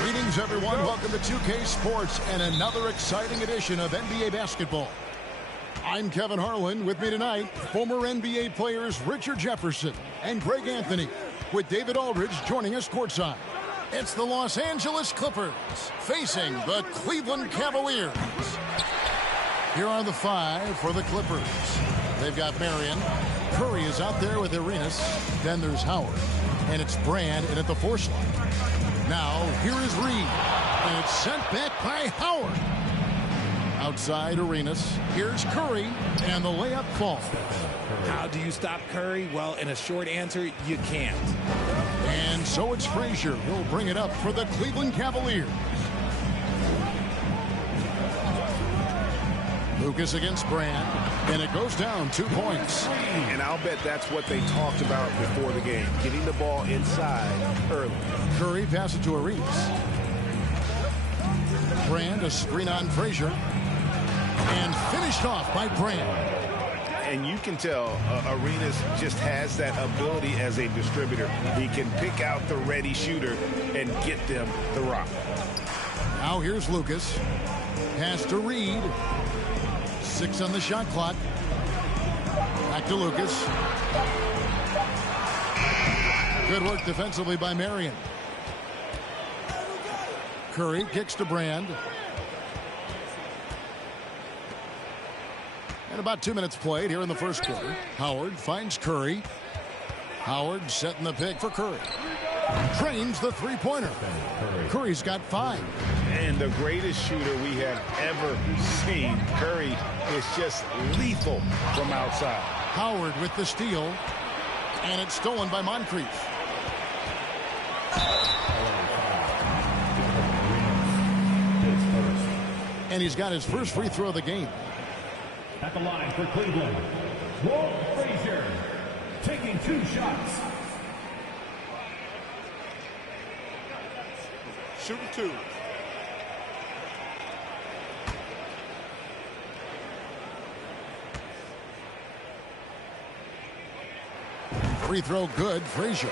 Greetings, everyone. Welcome to 2K Sports and another exciting edition of NBA basketball. I'm Kevin Harlan. With me tonight, former NBA players Richard Jefferson and Greg Anthony, with David Aldridge joining us courtside. It's the Los Angeles Clippers facing the Cleveland Cavaliers. Here are the five for the Clippers. They've got Marion. Curry is out there with Arenas. Then there's Howard. And it's Brand in at the 4 slot. Now, here is Reed. And it's sent back by Howard. Outside Arenas. Here's Curry. And the layup falls. How do you stop Curry? Well, in a short answer, you can't. And so it's Frazier who'll bring it up for the Cleveland Cavaliers. Lucas against Brand, and it goes down 2 points. And I'll bet that's what they talked about before the game, getting the ball inside early. Curry passes to Arenas. Brand, a screen on Frazier, and finished off by Brand. And you can tell Arenas just has that ability as a distributor. He can pick out the ready shooter and get them the rock. Now here's Lucas. Pass to Reed. 6 on the shot clock. Back to Lucas. Good work defensively by Marion. Curry kicks to Brand. And about 2 minutes played here in the first quarter. Howard finds Curry. Howard setting the pick for Curry. Trains the three-pointer. Curry's got 5. And the greatest shooter we have ever seen, Curry, is just lethal from outside. Howard with the steal. And it's stolen by Moncrief. And he's got his first free throw of the game. At the line for Cleveland, Walt Frazier, taking 2 shots. Shooting 2. Free throw good, Frazier.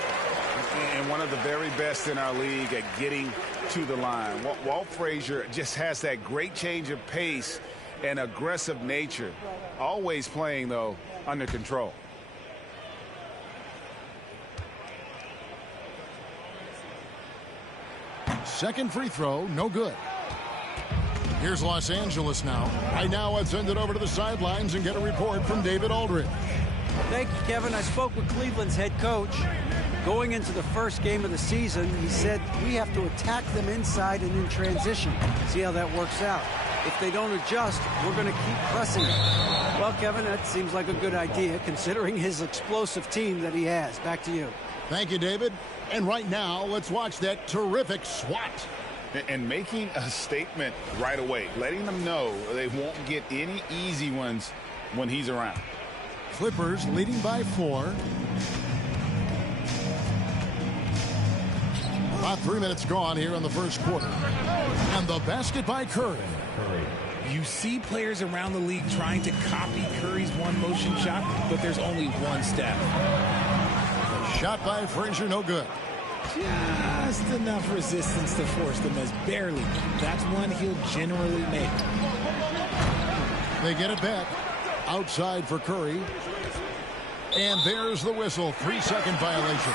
And one of the very best in our league at getting to the line. Walt Frazier just has that great change of pace and aggressive nature. Always playing, though, under control. Second free throw, no good. Here's Los Angeles now. Right now, let's send it over to the sidelines and get a report from David Aldridge. Thank you, Kevin. I spoke with Cleveland's head coach. Going into the first game of the season, he said we have to attack them inside and in transition. See how that works out. If they don't adjust, we're going to keep pressing them. Well, Kevin, that seems like a good idea, considering his explosive team that he has. Back to you. Thank you, David. And right now, let's watch that terrific swat. And making a statement right away, letting them know they won't get any easy ones when he's around. Clippers leading by 4. About 3 minutes gone here in the first quarter. And the basket by Curry. You see players around the league trying to copy Curry's one-motion shot, but there's only one step. Shot by Frazier, no good. Just enough resistance to force the miss. Barely. That's one he'll generally make. They get it back. Outside for Curry. And there's the whistle. 3-second violation.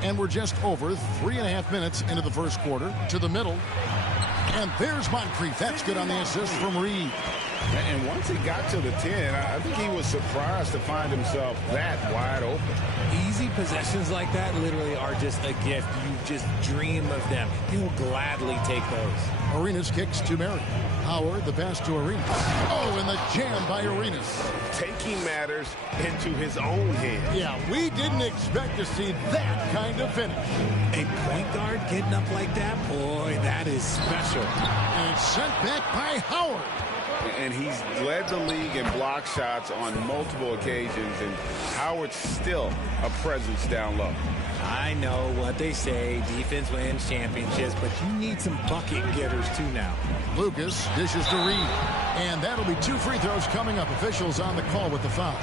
And we're just over 3.5 minutes into the first quarter. To the middle. And there's Moncrief. That's good on the assist from Reed. And once he got to the 10, I think he was surprised to find himself that wide open. Easy possessions like that literally are just a gift. You just dream of them. He'll gladly take those. Arenas kicks to Marion. Howard, the pass to Arenas. Oh, and the jam by Arenas. Taking matters into his own hands. Yeah, we didn't expect to see that kind of finish. A point guard getting up like that, boy, Boy, that is special. And it's sent back by Howard. And he's led the league in block shots on multiple occasions, and Howard's still a presence down low. I know what they say, defense wins championships, but you need some bucket getters too now. Lucas dishes to Reed. And that'll be 2 free throws coming up. Officials on the call with the foul.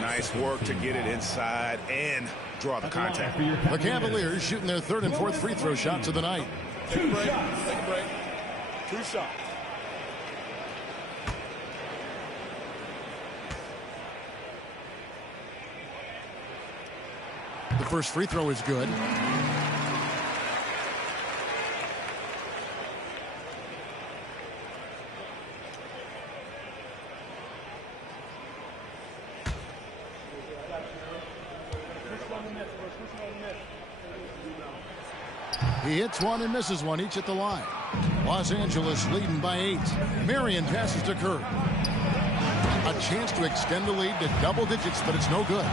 Nice work to get it inside and draw the contact. The Cavaliers shooting their 3rd and 4th free throw shots of the night. Take a break. Take a break. 2 shots. The first free throw is good. He hits one and misses one, each at the line. Los Angeles leading by 8. Marion passes to Kerr. A chance to extend the lead to double digits, but it's no good.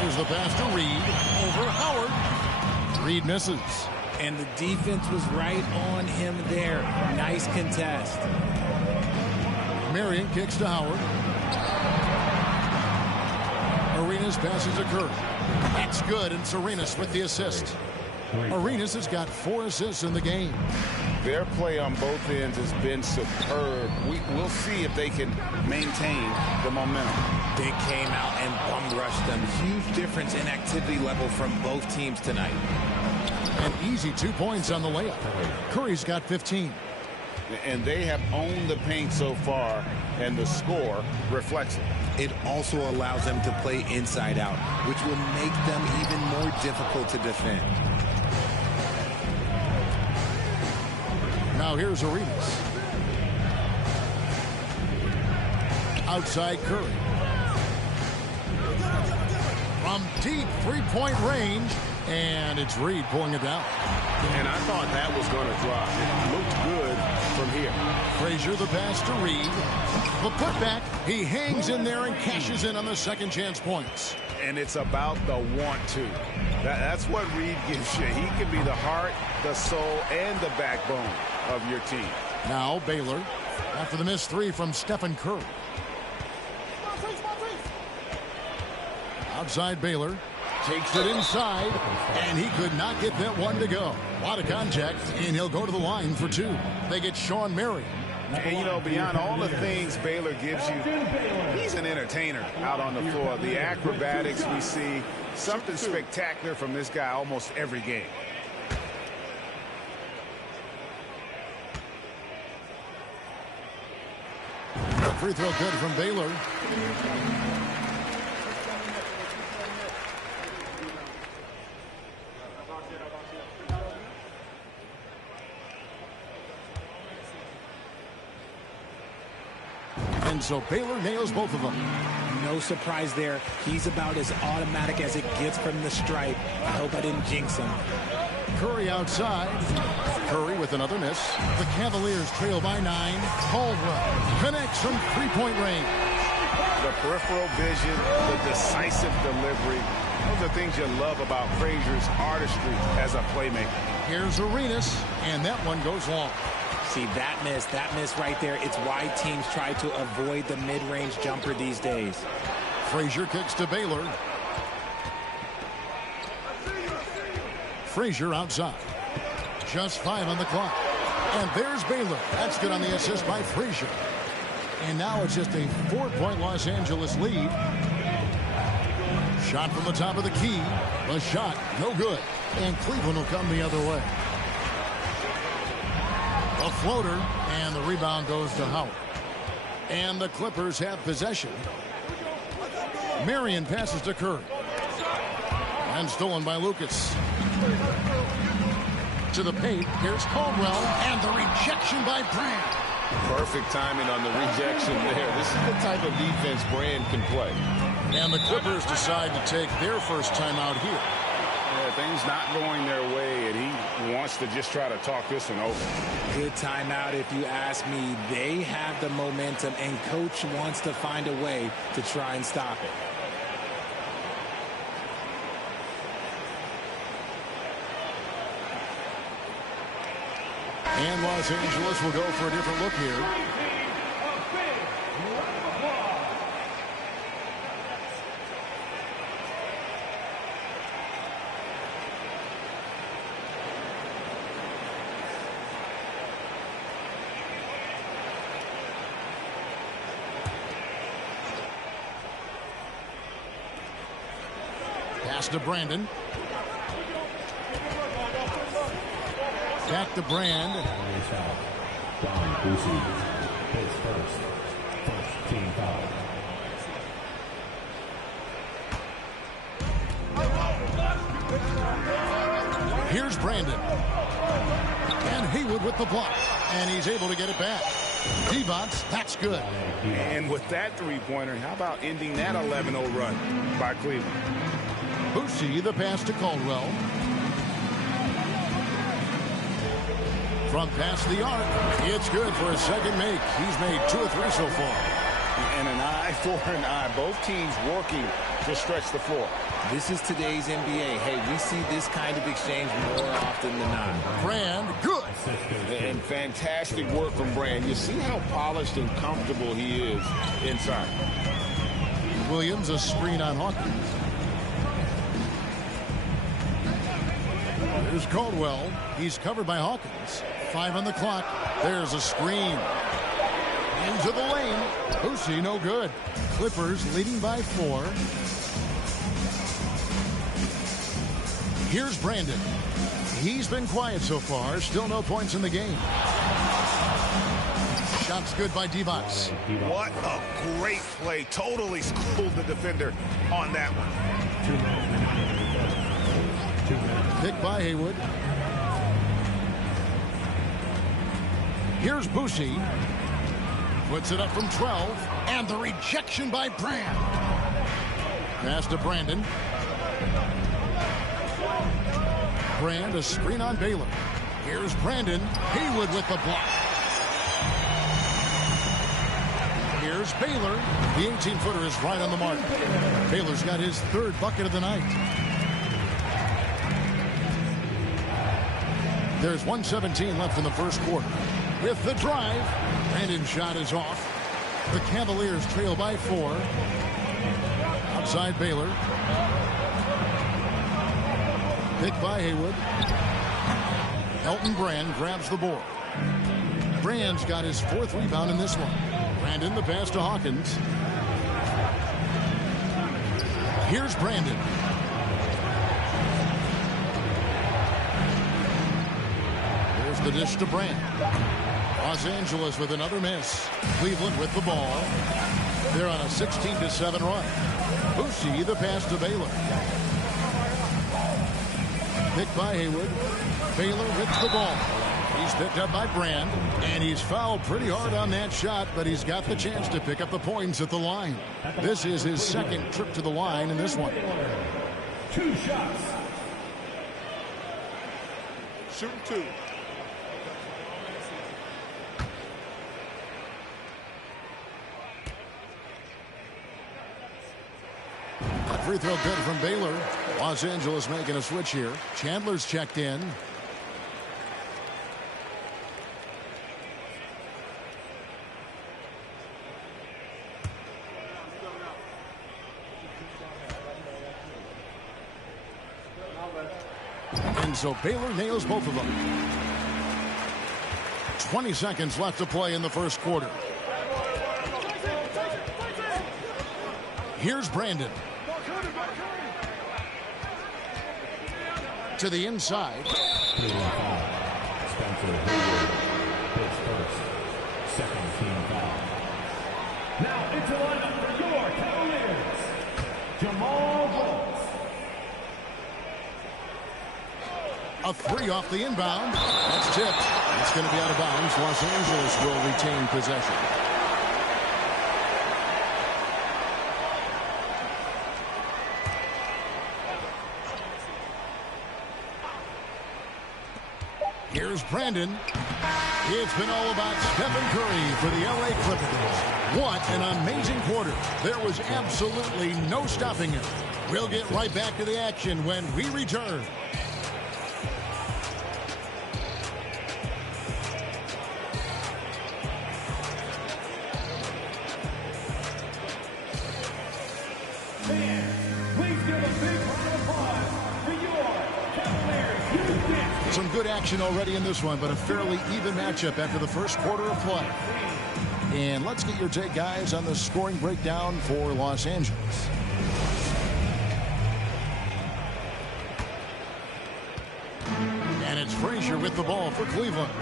There's the pass to Reed over Howard. Reed misses. And the defense was right on him there. Nice contest. Marion kicks to Howard. Arenas passes to Kerr. It's good, and it's Arenas with the assist. Arenas has got 4 assists in the game. Their play on both ends has been superb. We'll see if they can maintain the momentum. They came out and bum rushed them. Huge difference in activity level from both teams tonight. An easy 2 points on the layup. Curry's got 15. And they have owned the paint so far, and the score reflects it. It also allows them to play inside out, which will make them even more difficult to defend. Now here's Arenas. Outside Curry. From deep 3-point range, and it's Reed pulling it down. And I thought that was going to drop. It looked good from here. Frazier the pass to Reed. The putback, he hangs in there and cashes in on the second chance points. And it's about the want to. That's what Reed gives you. He can be the heart, the soul, and the backbone of your team. Now Baylor after the missed 3 from Stephen Curry. Outside Baylor. Takes it inside, and he could not get that one to go. A lot of contact, and he'll go to the line for 2. They get Sean Mary. And, you know, beyond all the things Baylor gives you, he's an entertainer out on the floor. The acrobatics we see, something spectacular from this guy almost every game. Free throw good from Baylor. And so Baylor nails both of them. No surprise there. He's about as automatic as it gets from the stripe. I hope I didn't jinx him. Curry outside. Curry with another miss. The Cavaliers trail by 9. Caldwell connects from 3-point range. The peripheral vision, the decisive delivery. Those are things you love about Frazier's artistry as a playmaker. Here's Arenas, and that one goes long. See, that miss right there. It's why teams try to avoid the mid-range jumper these days. Frazier kicks to Baylor. Frazier outside. Just 5 on the clock. And there's Baylor. That's good on the assist by Frazier. And now it's just a 4-point Los Angeles lead. Shot from the top of the key. The shot, no good. And Cleveland will come the other way. A floater, and the rebound goes to Howard. And the Clippers have possession. Marion passes to Curry. And stolen by Lucas. To the paint, here's Caldwell, and the rejection by Brand. Perfect timing on the rejection there. This is the type of defense Brand can play. And the Clippers decide to take their first timeout here. Yeah, things not going their way, and he wants to just try to talk this one over. Good timeout if you ask me. They have the momentum, and Coach wants to find a way to try and stop it. And Los Angeles will go for a different look here. Pass to Brandon. Back to Brand. Don Boosie, his first team foul. Here's Brandon. And Haywood with the block. And he's able to get it back. Divac, that's good. And with that three-pointer, how about ending that 11-0 run by Cleveland? Boosie, the pass to Caldwell. From past the arc, it's good for a second make. He's made 2 or 3 so far. And an eye for an eye. Both teams working to stretch the floor. This is today's NBA. Hey, we see this kind of exchange more often than not. Brand, good. And fantastic work from Brand. You see how polished and comfortable he is inside. Williams, a screen on Hawkins. There's Caldwell. He's covered by Hawkins. 5 on the clock. There's a screen. Into the lane. Boosie, no good. Clippers leading by 4. Here's Brandon. He's been quiet so far. Still no points in the game. Shot's good by Divac. What a great play. Totally schooled the defender on that one. Pick by Haywood. Here's Boosie. Puts it up from 12. And the rejection by Brand. Pass to Brandon. Brand, a screen on Baylor. Here's Brandon. Haywood with the block. Here's Baylor. The 18-footer is right on the mark. Baylor's got his 3rd bucket of the night. There's 1:17 left in the first quarter. With the drive, Brandon's shot is off. The Cavaliers trail by 4. Outside Baylor. Pick by Haywood. Elton Brand grabs the board. Brand's got his 4th rebound in this one. Brandon, the pass to Hawkins. Here's Brandon. There's the dish to Brand. Los Angeles with another miss. Cleveland with the ball. They're on a 16-7 run. Boosie, the pass to Baylor. Picked by Haywood. Baylor with the ball. He's picked up by Brand, and he's fouled pretty hard on that shot, but he's got the chance to pick up the points at the line. This is his 2nd trip to the line in this one. 2 shots. Shoot 2. Free throw good from Baylor. Los Angeles making a switch here. Chandler's checked in. And so Baylor nails both of them. 20 seconds left to play in the first quarter. Here's Brandon. To the inside. Spencer Haywood, his first, 2nd team foul. Now into lineup for your Cavaliers, Jamal Holmes. A 3 off the inbound. That's tipped. It's going to be out of bounds. Los Angeles will retain possession. Here's Brandon. It's been all about Stephen Curry for the LA Clippers. What an amazing quarter. There was absolutely no stopping him. We'll get right back to the action when we return. Some good action already in this one, but a fairly even matchup after the first quarter of play. And let's get your take, guys, on the scoring breakdown for Los Angeles. And it's Frazier with the ball for Cleveland.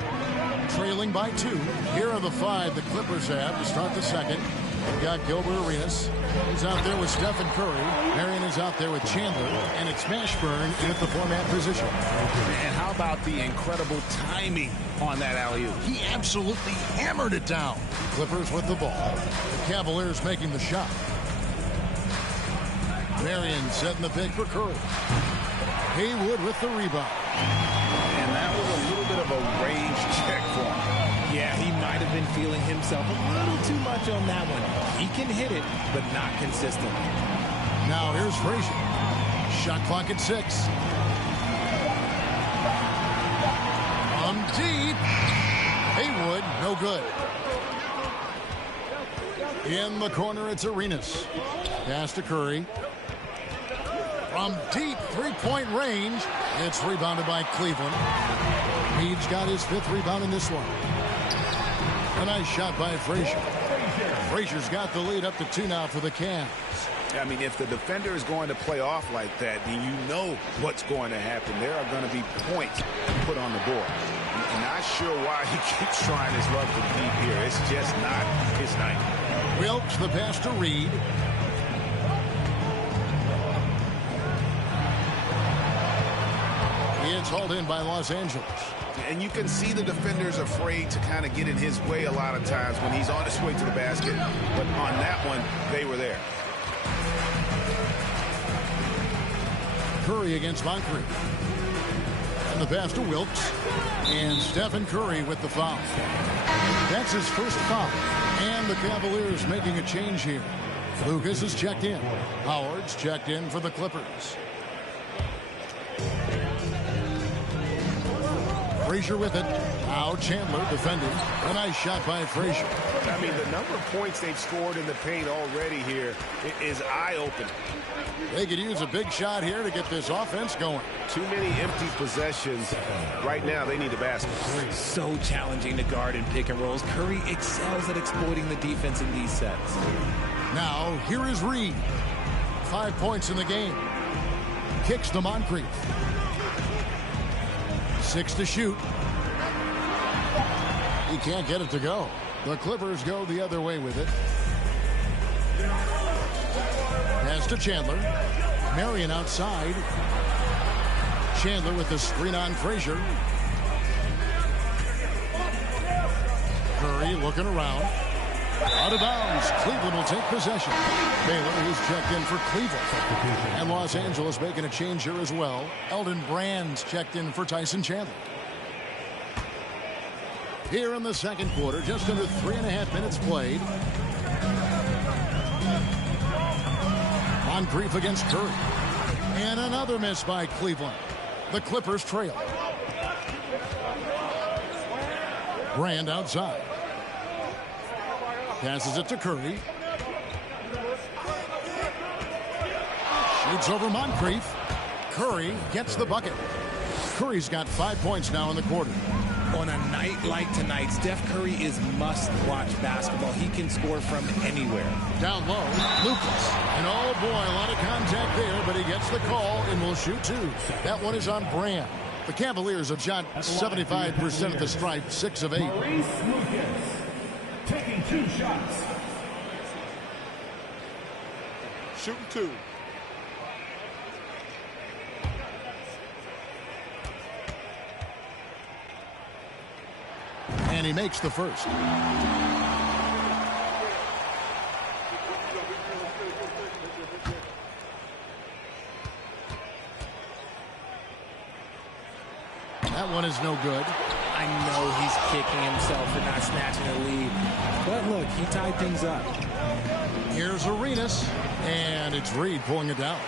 Trailing by 2. Here are the 5 the Clippers have to start the second. They've got Gilbert Arenas. He's out there with Stephen Curry. Marion is out there with Chandler. And it's Mashburn in at the format position. And how about the incredible timing on that alley-oop? He absolutely hammered it down. Clippers with the ball. The Cavaliers making the shot. Marion setting the pick for Curry. Haywood with the rebound. And that was a little bit of a range check for him. Yeah, he might have been feeling himself a little too much on that one. He can hit it, but not consistently. Now here's Frazier. Shot clock at 6. From deep. Haywood, no good. In the corner, it's Arenas. Pass to Curry. From deep three-point range, it's rebounded by Cleveland. Reed's got his 5th rebound in this one. A nice shot by Frazier. Frazier's got the lead up to 2 now for the Cavs. I mean, if the defender is going to play off like that, then you know what's going to happen. There are going to be points put on the board. I'm not sure why he keeps trying his luck from deep here. It's just not his night. Wilkes the pass to Reed. It's hauled in by Los Angeles. And you can see the defenders afraid to kind of get in his way a lot of times when he's on his way to the basket. But on that one, they were there. Curry against Moncrief. And the pass to Wilkes. And Stephen Curry with the foul. That's his first foul. And the Cavaliers making a change here. Lucas is checked in. Howard's checked in for the Clippers. Frazier with it. Now Chandler defending. A nice shot by Frazier. I mean, the number of points they've scored in the paint already here is eye-opening. They could use a big shot here to get this offense going. Too many empty possessions. Right now, they need a basket. So challenging to guard in pick and rolls. Curry excels at exploiting the defense in these sets. Now, here is Reed. 5 points in the game. Kicks to Moncrief. 6 to shoot. He can't get it to go. The Clippers go the other way with it. Pass to Chandler. Marion outside. Chandler with the screen on Frazier. Curry looking around. Out of bounds. Cleveland will take possession. Baylor, who's checked in for Cleveland. And Los Angeles making a change here as well. Elton Brand's checked in for Tyson Chandler. Here in the second quarter, just under 3.5 minutes played. Moncrief against Curry. And another miss by Cleveland. The Clippers trail. Brand outside. Passes it to Curry. Shoots over Moncrief. Curry gets the bucket. Curry's got 5 points now in the quarter. On a night like tonight, Steph Curry is must-watch basketball. He can score from anywhere. Down low, Lucas. And oh boy, a lot of contact there, but he gets the call and will shoot 2. That one is on Brand. The Cavaliers have shot 75% of the stripe, 6 of 8. Maurice Lucas taking 2 shots. Shooting 2. And he makes the first. That one is no good. I know he's kicking himself for not snatching the lead. But look, he tied things up. Here's Arenas. And it's Reed pulling it down.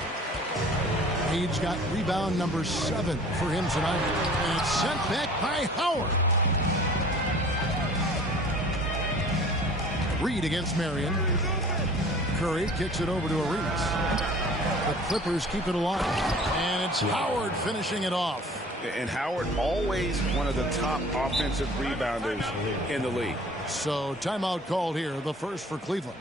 Reed's got rebound number 7 for him tonight. And it's sent back by Howard. Reed against Marion. Curry kicks it over to Arenas. The Clippers keep it alive. And it's Howard finishing it off. And Howard, always one of the top offensive rebounders in the league. So timeout called here, the first for Cleveland.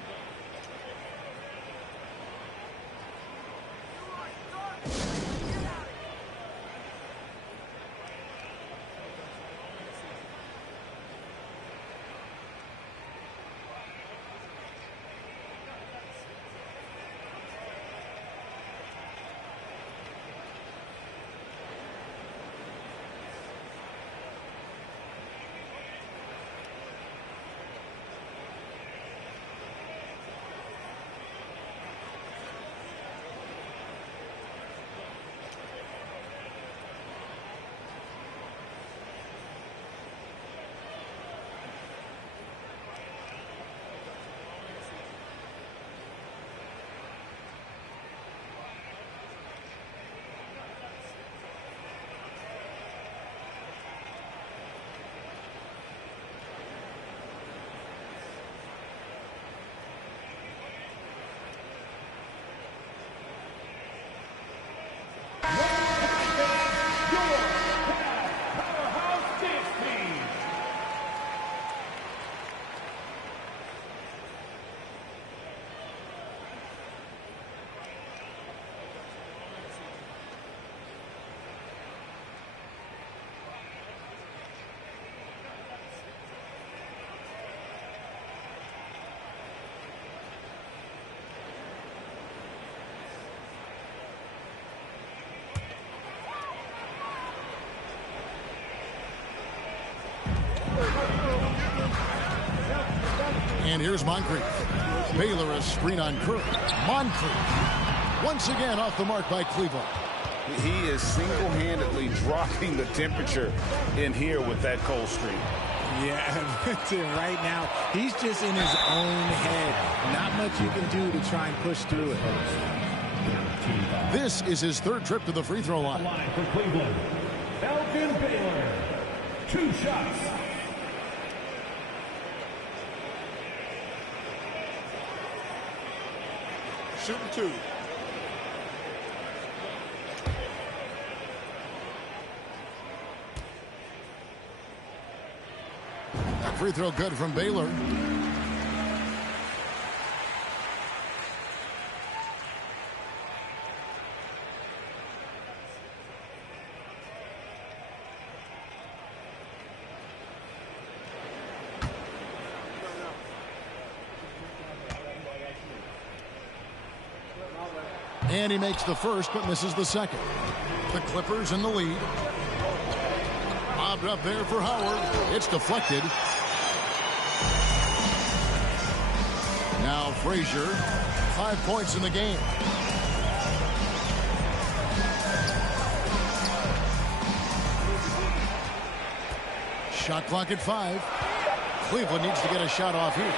And here's Moncrief. Baylor a screen on Curry. Moncrief once again off the mark by Cleveland. He is single-handedly dropping the temperature in here with that cold streak. Yeah, right now, he's just in his own head. Not much you can do to try and push through it. This is his third trip to the free throw line. Line for Cleveland, Elgin Baylor. 2 shots. Shooting 2. Free throw good from Baylor. And he makes the first, but misses the second. The Clippers in the lead. Bobbed up there for Howard. It's deflected. Now Frazier, 5 points in the game. Shot clock at 5. Cleveland needs to get a shot off here.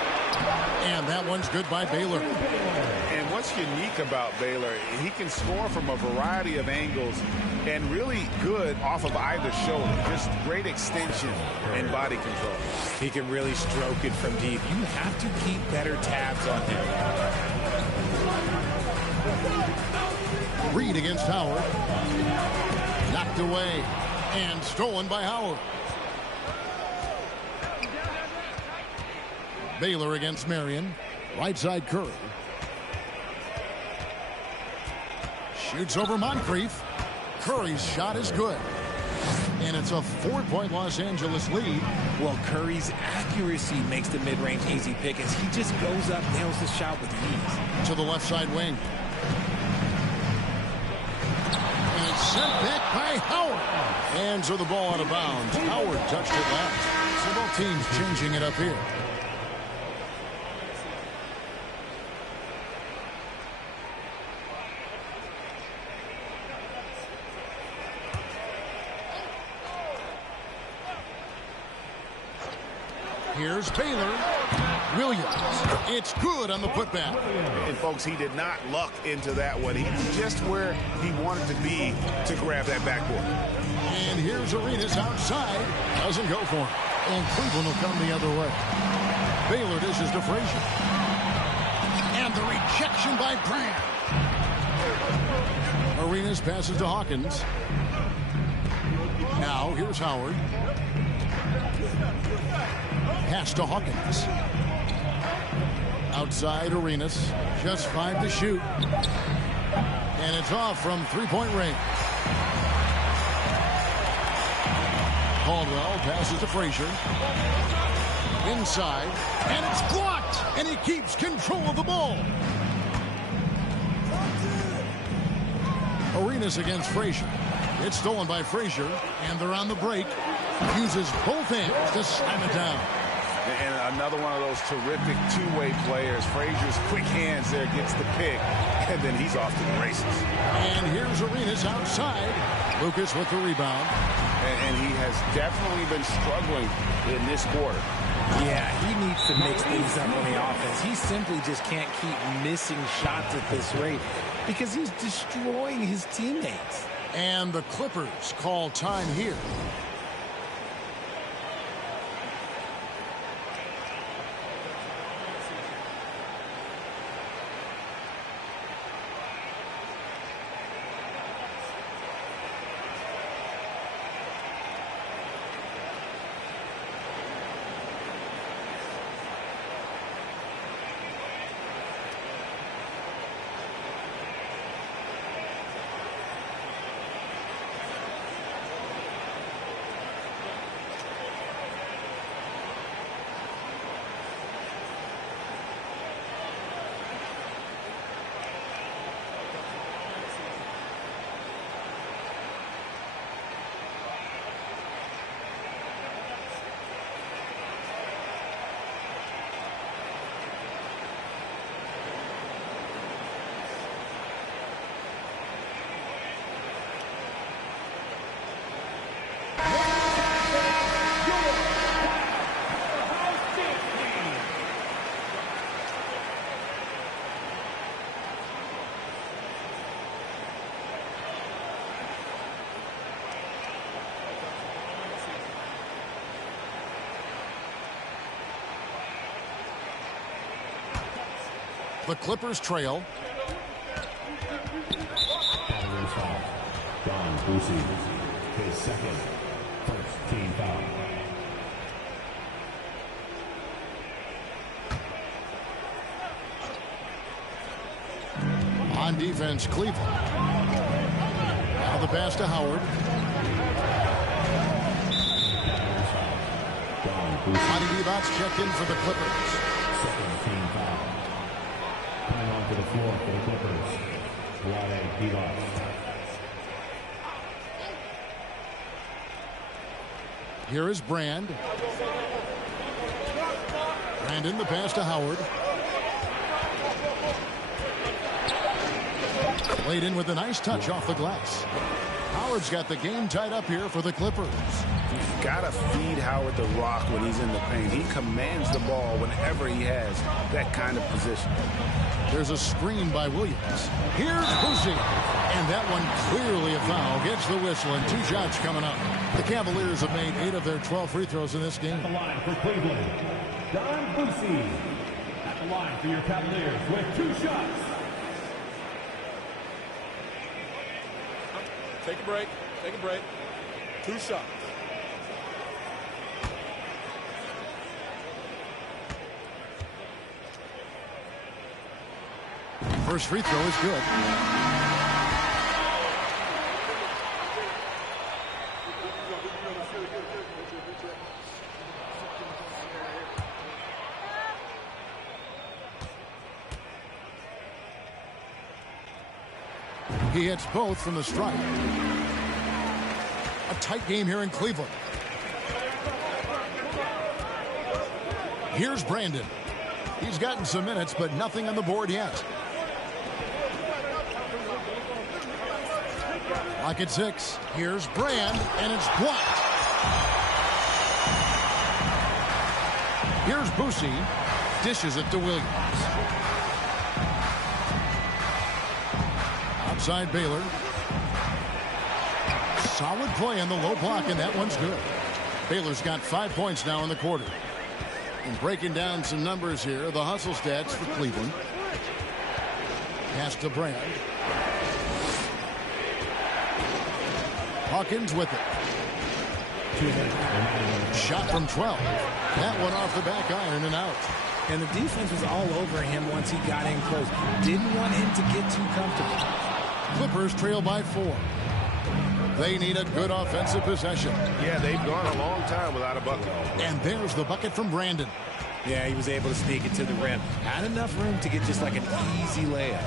And that one's good by Baylor. And what's unique about Baylor, he can score from a variety of angles and really good off of either shoulder. Just great extension and body control. He can really stroke it from deep. You have to keep better tabs on him. Reed against Howard. Knocked away and stolen by Howard. Baylor against Marion. Right side Curry. Shoots over Moncrief. Curry's shot is good. And it's a 4-point Los Angeles lead. Well, Curry's accuracy makes the mid-range easy pick as he just goes up, nails the shot with ease. To the left side wing. And it's sent back by Howard. Hands of the ball out of bounds. Howard touched it last. So both teams changing it up here. Here's Baylor. Williams. It's good on the putback. And, folks, he did not luck into that one. He's just where he wanted to be to grab that backboard. And here's Arenas outside. Doesn't go for him. And Cleveland will come the other way. Baylor dishes to Frazier. And the rejection by Brand. Arenas passes to Hawkins. Now, here's Howard. Pass to Hawkins. Outside Arenas. Just 5 to shoot. And it's off from three-point range. Caldwell passes to Frazier. Inside. And it's blocked. And he keeps control of the ball. Arenas against Frazier. It's stolen by Frazier. And they're on the break. Uses both hands to slam it down. And another one of those terrific two-way players. Frazier's quick hands there gets the pick, and then he's off to the races. And here's Arenas outside. Lucas with the rebound. And he has definitely been struggling in this quarter. Yeah, he needs to mix things up on the offense. He simply just can't keep missing shots at this rate because he's destroying his teammates. And the Clippers call time here. The Clippers trail. Don Boosie, his second, first team foul. On defense, Cleveland. Now the pass to Howard. Monty Divac checked in for the Clippers. Second team foul. Coming onto the floor for the Clippers, Vlade Divac. Here is Brand. Brandon, the pass to Howard. Laid in with a nice touch off the glass. Howard's got the game tied up here for the Clippers. You've got to feed Howard the rock when he's in the paint. He commands the ball whenever he has that kind of position. There's a screen by Williams. Here's Boosie. And that one clearly a foul. Gets the whistle and 2 shots coming up. The Cavaliers have made 8 of their 12 free throws in this game. At the line for Cleveland, Don Boosie. At the line for your Cavaliers with 2 shots. Take a break. Take a break. 2 shots. First free throw is good. He hits both from the stripe. A tight game here in Cleveland. Here's Brandon. He's gotten some minutes, but nothing on the board yet. Lock at 6. Here's Brand, and it's blocked. Here's Boosie. Dishes it to Williams. Outside Baylor. Solid play on the low block, and that one's good. Baylor's got 5 points now in the quarter. And breaking down some numbers here, the hustle stats for Cleveland. Pass to Brand. Hawkins with it. Shot from 12. That one off the back iron and out. And the defense was all over him once he got in close. Didn't want him to get too comfortable. Clippers trail by 4. They need a good offensive possession. Yeah, they've gone a long time without a bucket. And there's the bucket from Brandon. Yeah, he was able to sneak it to the rim. Had enough room to get just like an easy layup.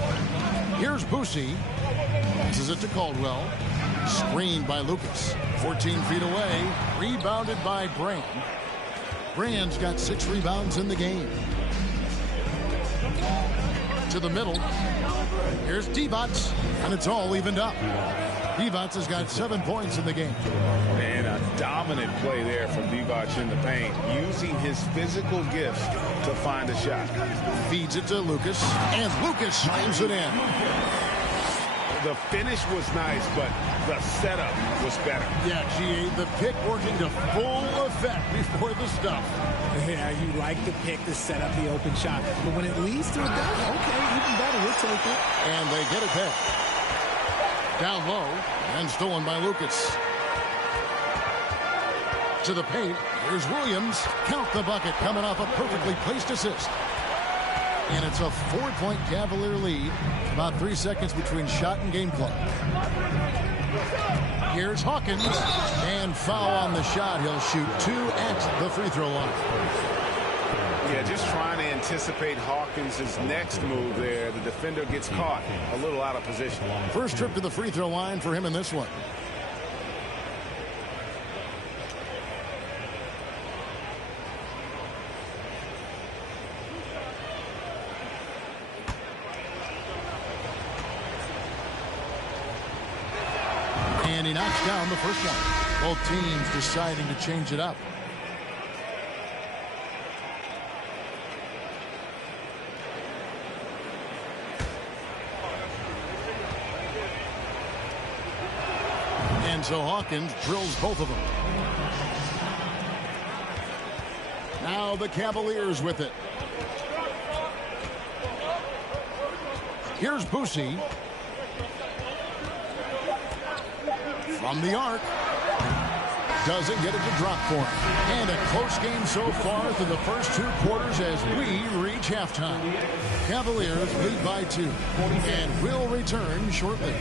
Here's Boosie. Passes it to Caldwell. Screened by Lucas. 14 feet away. Rebounded by Brand. Brand's got 6 rebounds in the game. To the middle. Here's Divac. And it's all evened up. Divac has got 7 points in the game. And a dominant play there from Divac in the paint, using his physical gifts to find a shot. Feeds it to Lucas, and Lucas slams it in. The finish was nice, but the setup was better. Yeah, GA, the pick working to full effect before the stuff. Yeah, you like the pick to set up the open shot. But when it leads to a dunk, okay, even better, we'll take it. And they get it back. Down low, and stolen by Lucas. To the paint, here's Williams. Count the bucket, coming off a perfectly placed assist. And it's a 4-point Cavalier lead. About 3 seconds between shot and game clock. Here's Hawkins. And foul on the shot. He'll shoot 2 at the free throw line. Yeah, just trying to anticipate Hawkins' next move there. The defender gets caught a little out of position. First trip to the free throw line for him in this one. And he knocks down the first one. Both teams deciding to change it up. And so Hawkins drills both of them. Now the Cavaliers with it. Here's Boosie. From the arc. Doesn't get it to drop for him. And a close game so far through the first 2 quarters as we reach halftime. Cavaliers lead by 2 and will return shortly.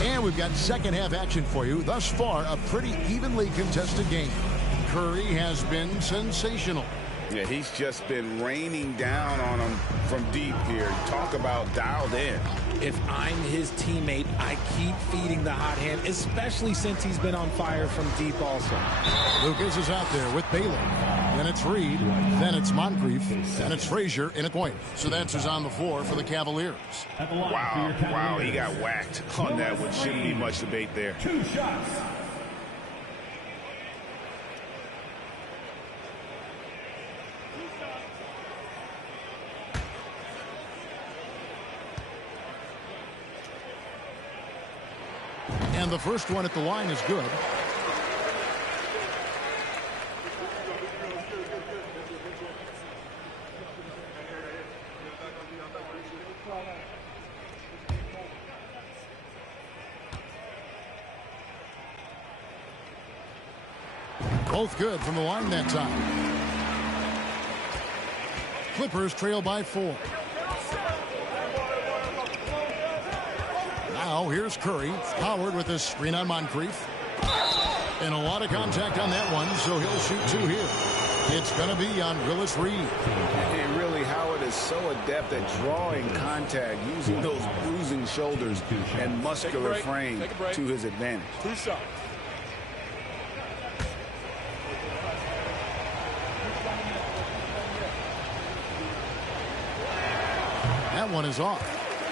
And we've got second half action for you. Thus far, a pretty evenly contested game. Curry has been sensational. Yeah, he's just been raining down on him from deep here. Talk about dialed in. If I'm his teammate, I keep feeding the hot hand, especially since he's been on fire from deep also. Lucas is out there with Baylor. Then it's Reed. Then it's Moncrief. Then it's Frazier in a point. So that's who's on the floor for the Cavaliers. Wow, he got whacked on that one. Shouldn't be much debate there. 2 shots. And the first one at the line is good. Both good from the line that time. Clippers trail by 4. Now here's Curry. Howard with his screen on Moncrief. And a lot of contact on that one, so he'll shoot 2 here. It's going to be on Willis Reed. Hey, really, Howard is so adept at drawing contact, using those bruising shoulders and muscular frame to his advantage. 2 shots. that one is off.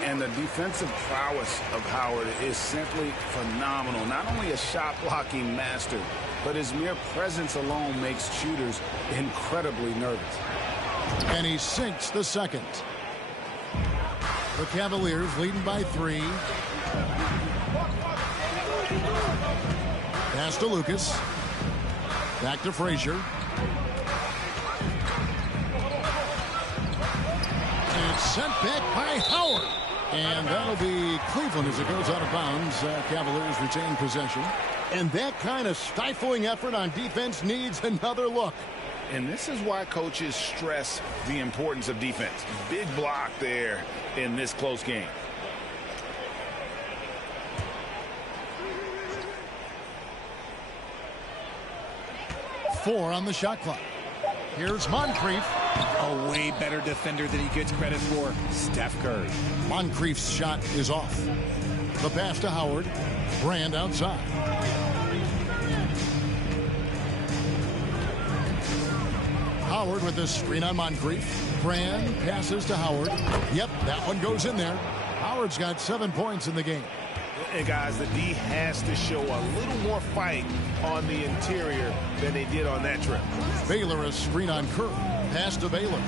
And the defensive prowess of Howard is simply phenomenal. Not only a shot-blocking master, but his mere presence alone makes shooters incredibly nervous. And he sinks the second. The Cavaliers leading by 3. Pass to Lucas. Back to Frazier. And it's sent back by Howard. And that'll be Cleveland as it goes out of bounds. Cavaliers retain possession. And that kind of stifling effort on defense needs another look. And this is why coaches stress the importance of defense. Big block there in this close game. Four on the shot clock. Here's Moncrief. A way better defender than he gets credit for, Steph Curry. Moncrief's shot is off. The pass to Howard. Brand outside. Howard with the screen on Moncrief. Brand passes to Howard. Yep, that one goes in there. Howard's got 7 points in the game. And guys, the D has to show a little more fight on the interior than they did on that trip. Baylor a screen on Curry. Pass to Baylor.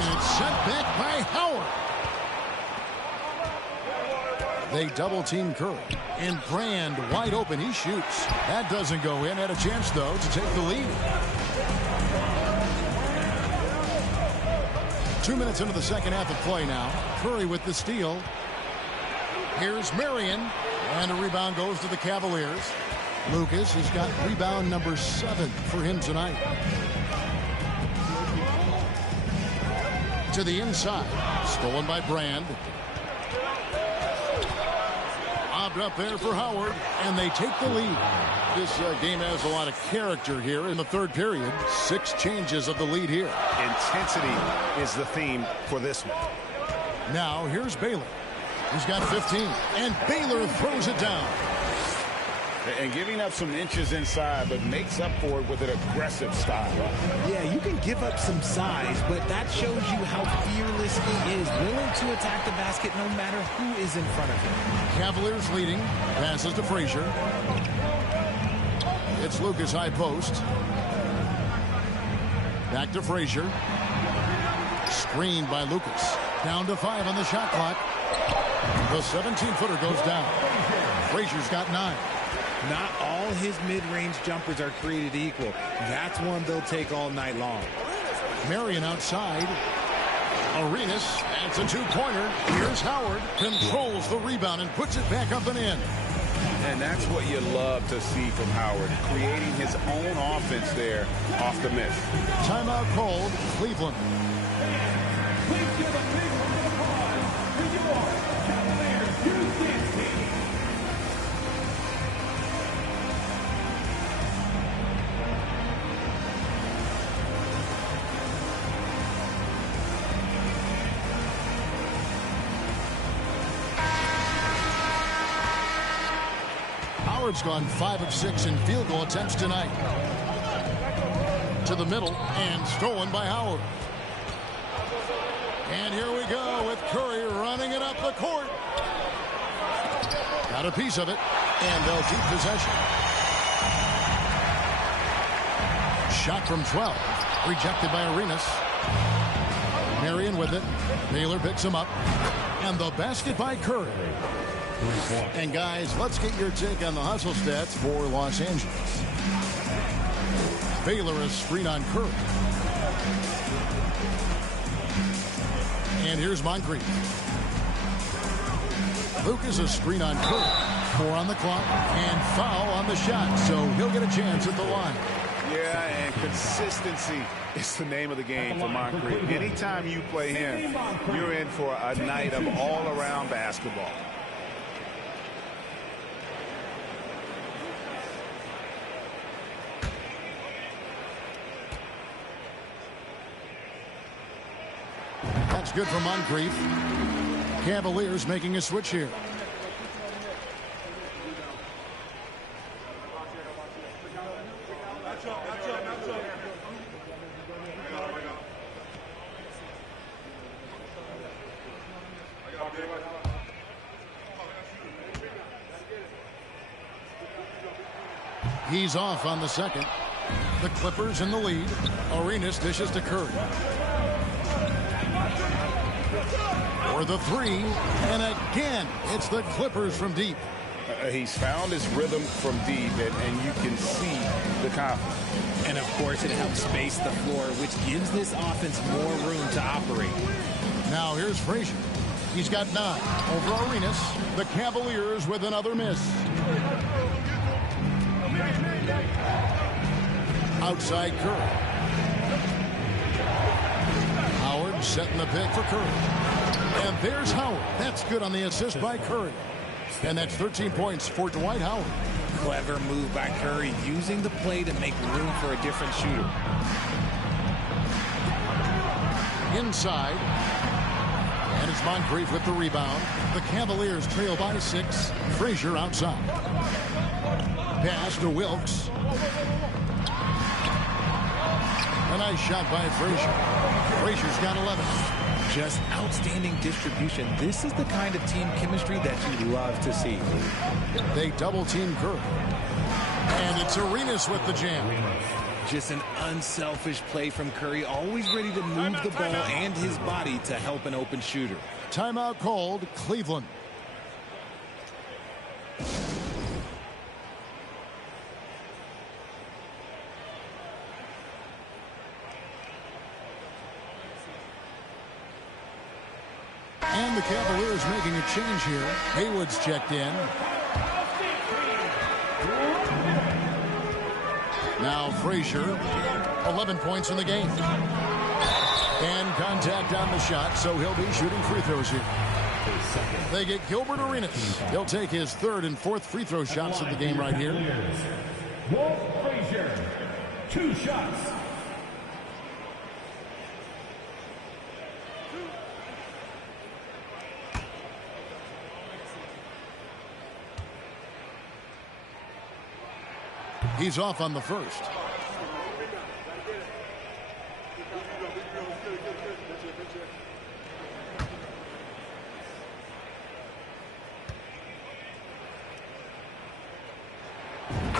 And it's sent back by Howard. They double team Curry. And Brand wide open. He shoots. That doesn't go in. Had a chance, though, to take the lead. 2 minutes into the second half of play now. Curry with the steal. Here's Marion. And a rebound goes to the Cavaliers. Lucas has got rebound number 7 for him tonight. To the inside. Stolen by Brand. Lobbed up there for Howard. And they take the lead. This game has a lot of character here in the third period. 6 changes of the lead here. Intensity is the theme for this one. Now here's Baylor. He's got 15. And Baylor throws it down. And giving up some inches inside, but makes up for it with an aggressive style. Yeah, you can give up some size, but that shows you how fearless he is, willing to attack the basket no matter who is in front of him. Cavaliers leading. Passes to Frazier. It's Lucas high post. Back to Frazier. Screened by Lucas. Down to 5 on the shot clock. The 17-footer goes down. Frazier's got 9. Not all his mid-range jumpers are created equal. That's one they'll take all night long. Marion outside. Arenas adds a 2-pointer. Here's Howard. Controls the rebound and puts it back up and in. And that's what you love to see from Howard, creating his own offense there off the miss. Timeout called. Cleveland. Howard's gone 5 of 6 in field goal attempts tonight. To the middle and stolen by Howard. And here we go with Curry running it up the court. Got a piece of it, and they'll keep possession. Shot from 12, rejected by Arenas. Marion with it. Baylor picks him up. And the basket by Curry. And guys, let's get your take on the hustle stats for Los Angeles. Baylor is screen on Curry. And here's Moncrief. Lucas a screen on Curry. 4 on the clock and foul on the shot, so he'll get a chance at the line. Yeah, and consistency is the name of the game for Moncrief. Anytime you play him, you're in for a night of all-around basketball. That's good for Moncrief. Cavaliers making a switch here. He's off on the second. The Clippers in the lead. Arenas dishes to Curry. For the three, and again, it's the Clippers from deep. He's found his rhythm from deep, and you can see the confidence. And, of course, it helps space the floor, which gives this offense more room to operate. Now here's Frazier. He's got 9 over Arenas. The Cavaliers with another miss. Outside Curry. Howard setting the pick for Curry. And there's Howard. That's good on the assist by Curry. And that's 13 points for Dwight Howard. Clever move by Curry, using the play to make room for a different shooter. Inside. And it's Moncrief with the rebound. The Cavaliers trail by 6. Frazier outside. Pass to Wilkes. A nice shot by Frazier. Frazier's got 11. Just outstanding distribution. This is the kind of team chemistry that you love to see. They double team Curry. And it's Arenas with the jam. Just an unselfish play from Curry, always ready to move the ball and his body to help an open shooter. Timeout called, Cleveland. And the Cavaliers making a change here. Haywood's checked in. Now Frazier, 11 points in the game. And contact on the shot, so he'll be shooting free throws here. They get Gilbert Arenas. He'll take his 3rd and 4th free throw shots of the game right here. Walt Frazier, 2 shots. He's off on the first.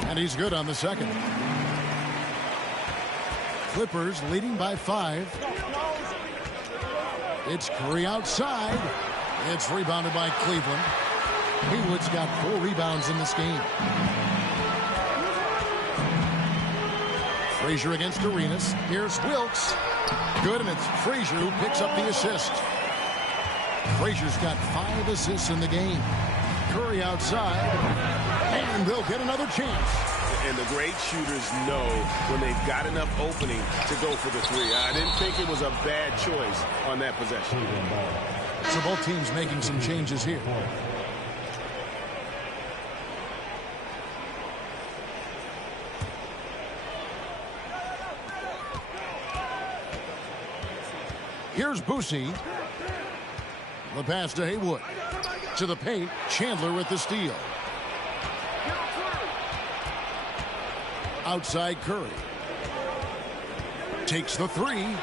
And he's good on the second. Clippers leading by 5. It's Curry outside. It's rebounded by Cleveland. Haywood's got 4 rebounds in this game. Frazier against Arenas. Here's Wilkes. Good, and it's Frazier who picks up the assist. Frazier's got 5 assists in the game. Curry outside. And they'll get another chance. And the great shooters know when they've got enough opening to go for the 3. I didn't think it was a bad choice on that possession. So both teams making some changes here. Here's Boosie. The pass to Haywood. To the paint, Chandler with the steal. Outside Curry. Takes the 3.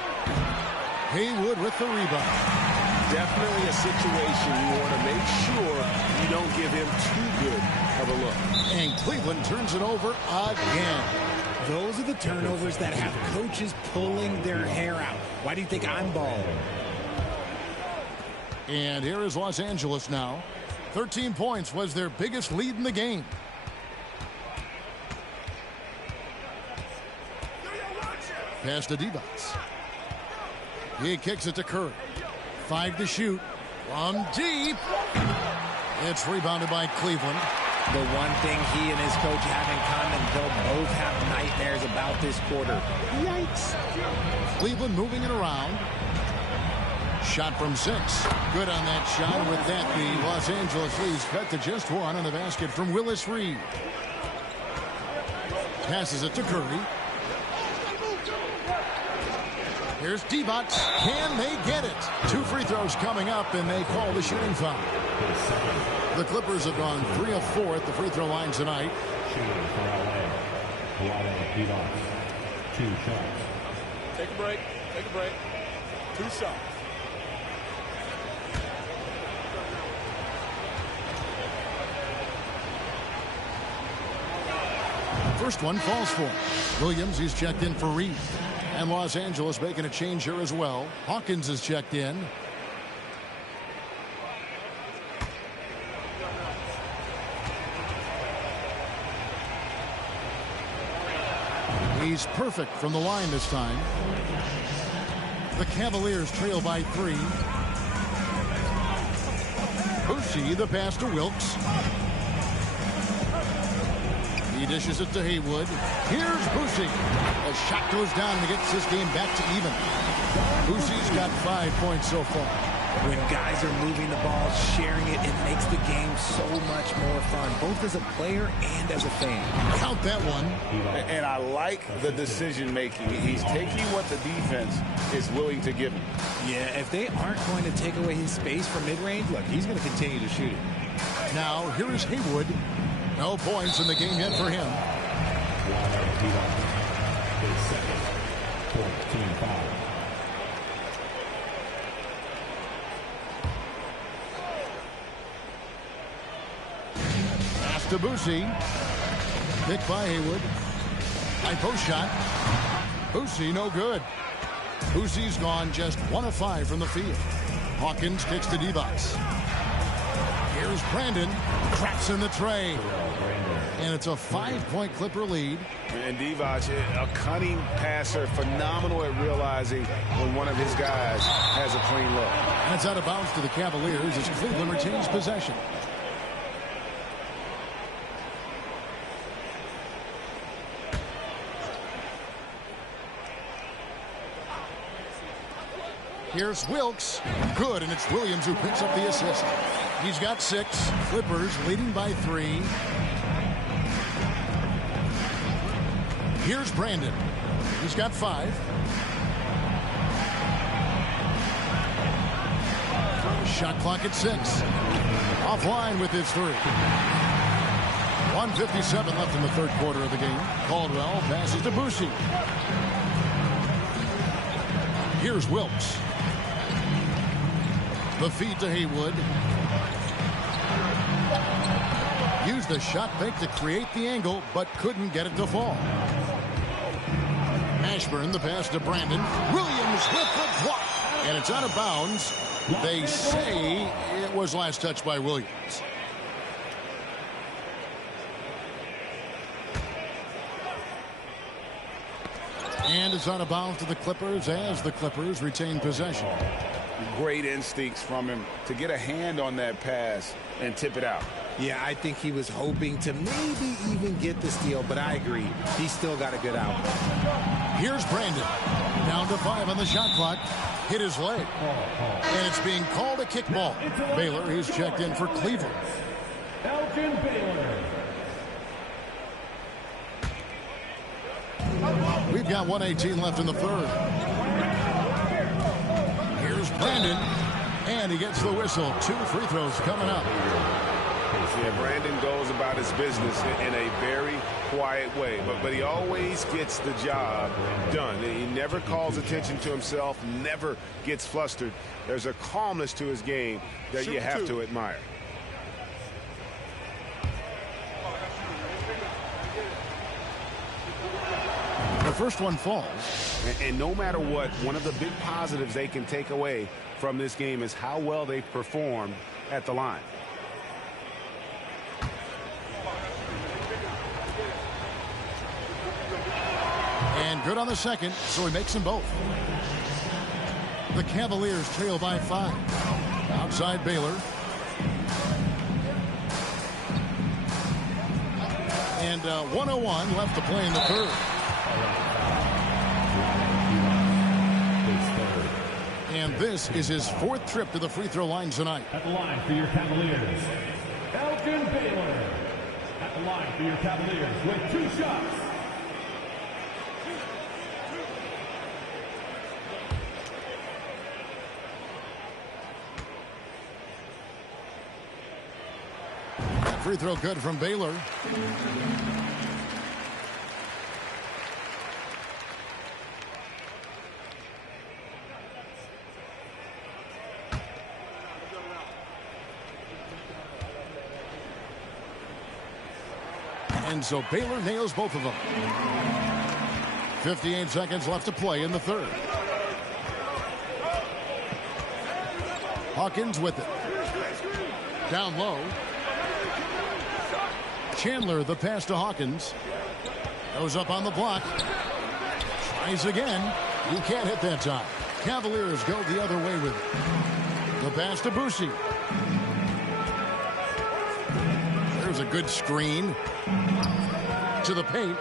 Haywood with the rebound. Definitely a situation you want to make sure you don't give him too good of a look. And Cleveland turns it over again. Those are the turnovers that have coaches pulling their hair out. Why do you think I'm balling? And here is Los Angeles now. 13 points was their biggest lead in the game. Pass to Divac. He kicks it to Curry. 5 to shoot. From deep. It's rebounded by Cleveland. The one thing he and his coach have in common, they'll both have nightmares about this quarter. Yikes. Cleveland moving it around. Shot from 6. Good on that shot. And with that, the Los Angeles leads cut to just 1 on the basket from Willis Reed. Passes it to Curry. Here's Divac. Can they get it? 2 free throws coming up, and they call the shooting foul. The Clippers have gone 3 of 4 at the free throw line tonight. Shooting for LA. Divac, 2 shots. Take a break. Take a break. 2 shots. first one falls for him. Williams, he's checked in for Reed. And Los Angeles making a change here as well. Hawkins is checked in. He's perfect from the line this time. The Cavaliers trail by 3. Boucher, the pass to Wilkes. He dishes it to Haywood. Here's Boucher. A shot goes down and gets this game back to even. Boucher's got 5 points so far. When guys are moving the ball, sharing it, it makes the game so much more fun, both as a player and as a fan. Count that one. And I like the decision making. He's taking what the defense is willing to give him. Yeah, if they aren't going to take away his space from mid-range, look, he's going to continue to shoot it. Now, here is Haywood. No points in the game yet for him. His second. 14 foul. Pass to Boucher. Picked by Haywood. High post shot. Boucher no good. Boucher's gone just 1 of 5 from the field. Hawkins kicks to Divac. Here's Brandon. Cracks in the tray. And it's a 5-point Clipper lead. And Divac, a cunning passer, phenomenal at realizing when one of his guys has a clean look. And it's out of bounds to the Cavaliers as Cleveland retains possession. Here's Wilkes. Good, and it's Williams who picks up the assist. He's got 6. Clippers leading by 3. Here's Brandon. He's got 5. Shot clock at 6. Offline with his 3. 1:57 left in the third quarter of the game. Caldwell passes to Boucher. Here's Wilkes. The feed to Haywood. Used the shot fake to create the angle, but couldn't get it to fall. Ashburn, the pass to Brandon. Williams with the block. And it's out of bounds. They say it was last touched by Williams. And it's out of bounds to the Clippers as the Clippers retain possession. Great instincts from him to get a hand on that pass and tip it out. Yeah, I think he was hoping to maybe even get the steal, but I agree. He still got a good out. Here's Brandon. Down to 5 on the shot clock. Hit his leg. And it's being called a kickball. Baylor, he's checked in for Cleveland. Elgin Baylor. We've got 1:18 left in the third. Here's Brandon. And he gets the whistle. 2 free throws coming up. Yeah, Brandon goes about his business in a very quiet way, but he always gets the job done. He never calls attention to himself, never gets flustered. There's a calmness to his game that you have to admire. The first one falls. And no matter what, one of the big positives they can take away from this game is how well they performed at the line. And good on the second, so he makes them both. The Cavaliers trail by 5. Outside Baylor. And 1:01 left to play in the third. And this is his 4th trip to the free throw line tonight. At the line for your Cavaliers, Elgin Baylor. At the line for your Cavaliers with 2 shots. Free throw good from Baylor. And so Baylor nails both of them. 58 seconds left to play in the third. Hawkins with it. Down low. Chandler, the pass to Hawkins. Goes up on the block. Tries again. He can't hit that time. Cavaliers go the other way with it. The pass to Boucy. There's a good screen. To the paint.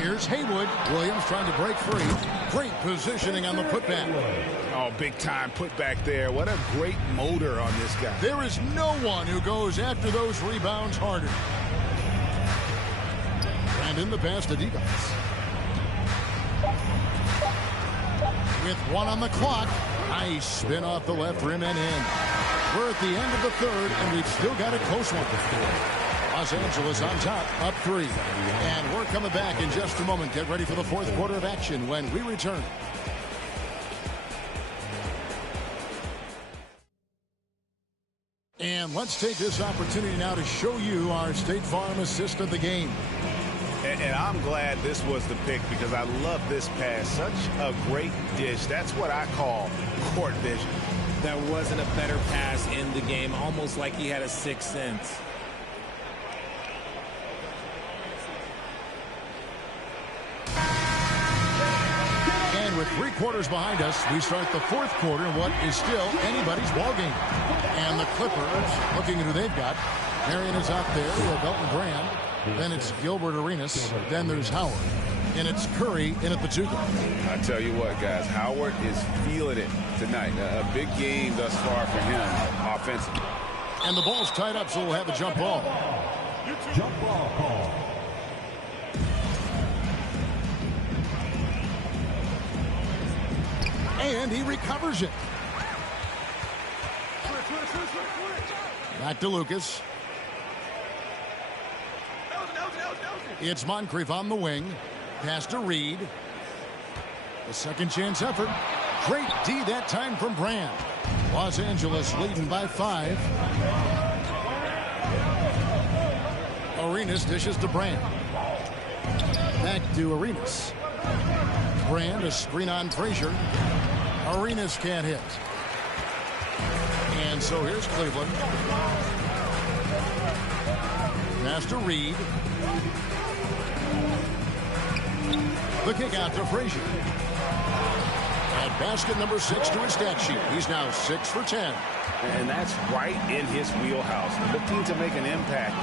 Here's Haywood. Williams trying to break free. Great positioning on the putback. Oh, big time putback there. What a great motor on this guy. There is no one who goes after those rebounds harder. And in the pass to Degas. With one on the clock. Nice spin off the left rim and in. We're at the end of the third, and we've still got a close one. Los Angeles on top, up 3. And we're coming back in just a moment. Get ready for the fourth quarter of action when we return. And let's take this opportunity now to show you our State Farm assist of the game. And I'm glad this was the pick because I love this pass. Such a great dish. That's what I call court vision. There wasn't a better pass in the game, almost like he had a sixth sense. And with 3 quarters behind us, we start the fourth quarter in what is still anybody's ballgame. And the Clippers, looking at who they've got. Marion is out there with Elton Brand. Then it's Gilbert Arenas. Then there's Howard. And it's Curry in at the 2 guard. I tell you what, guys, Howard is feeling it tonight. A big game thus far for him offensively. And the ball's tied up, so we'll have a jump ball. Jump ball call. And he recovers it. Back to Lucas. It's Moncrief on the wing. Pass to Reed. A second chance effort. Great D that time from Brand. Los Angeles leading by 5. Arenas dishes to Brand. Back to Arenas. Brand, a screen on Frazier. Arenas can't hit. And so here's Cleveland. Pass to Reed. The kick out to Frazier. And basket number 6 to his stat sheet. He's now 6 for 10. And that's right in his wheelhouse. Looking to make an impact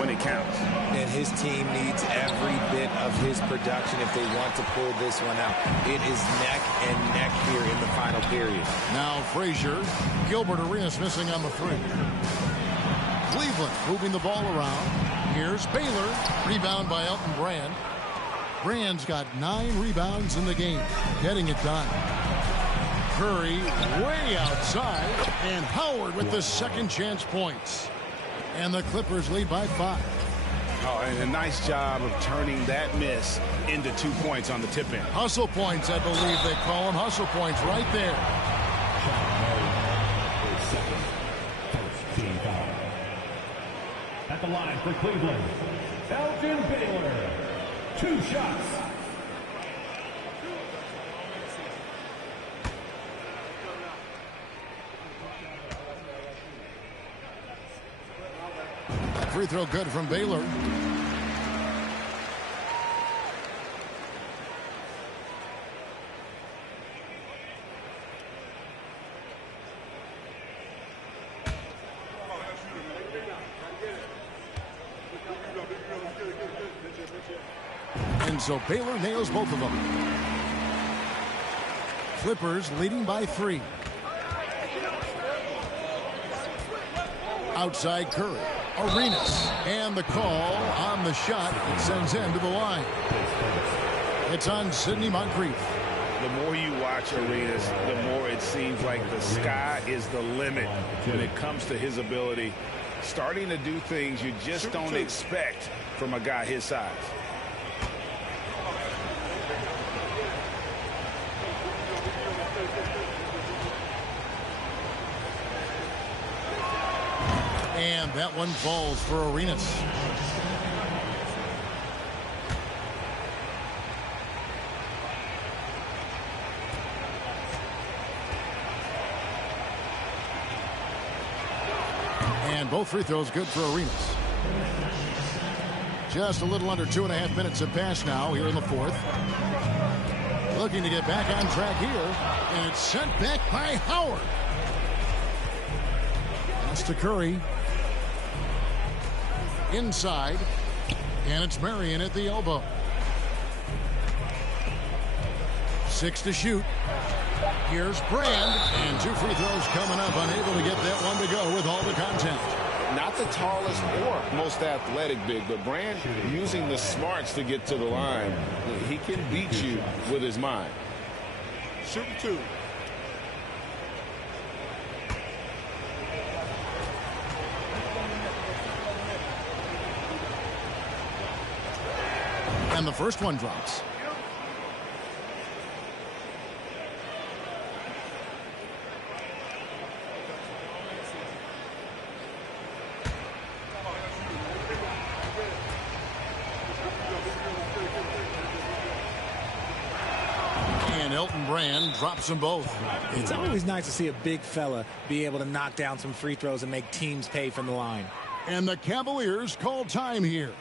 when it counts. And his team needs every bit of his production if they want to pull this one out. It is neck and neck here in the final period. Now Frazier. Gilbert Arenas missing on the 3. Cleveland moving the ball around. Here's Baylor. Rebound by Elton Brand. Brand's got 9 rebounds in the game. Getting it done. Curry way outside. And Howard with the second chance points. And the Clippers lead by 5. Oh, and a nice job of turning that miss into 2 points on the tip in. Hustle points, I believe they call them. Hustle points right there. First team foul. At the line for Cleveland, Elgin Baylor. 2 shots. Free throw good from Baylor. And so Baylor nails both of them. Clippers leading by 3. Outside Curry. Arenas. And the call on the shot. It sends him to the line. It's on Sidney Moncrief. The more you watch Arenas, the more it seems like the sky is the limit when it comes to his ability. Starting to do things you just don't expect from a guy his size. And that one falls for Arenas. And both free throws good for Arenas. Just a little under 2.5 minutes have passed now here in the fourth. Looking to get back on track here. And it's sent back by Howard. That's to Curry. Inside. And it's Marion at the elbow. 6 to shoot. Here's Brand. And 2 free throws coming up. Unable to get that one to go with all the contact. Not the tallest or most athletic big, but Brand using the smarts to get to the line. He can beat you with his mind. Shooting 2. And the first one drops. And Elton Brand drops them both. It's always nice to see a big fella be able to knock down some free throws and make teams pay from the line. And the Cavaliers call time here.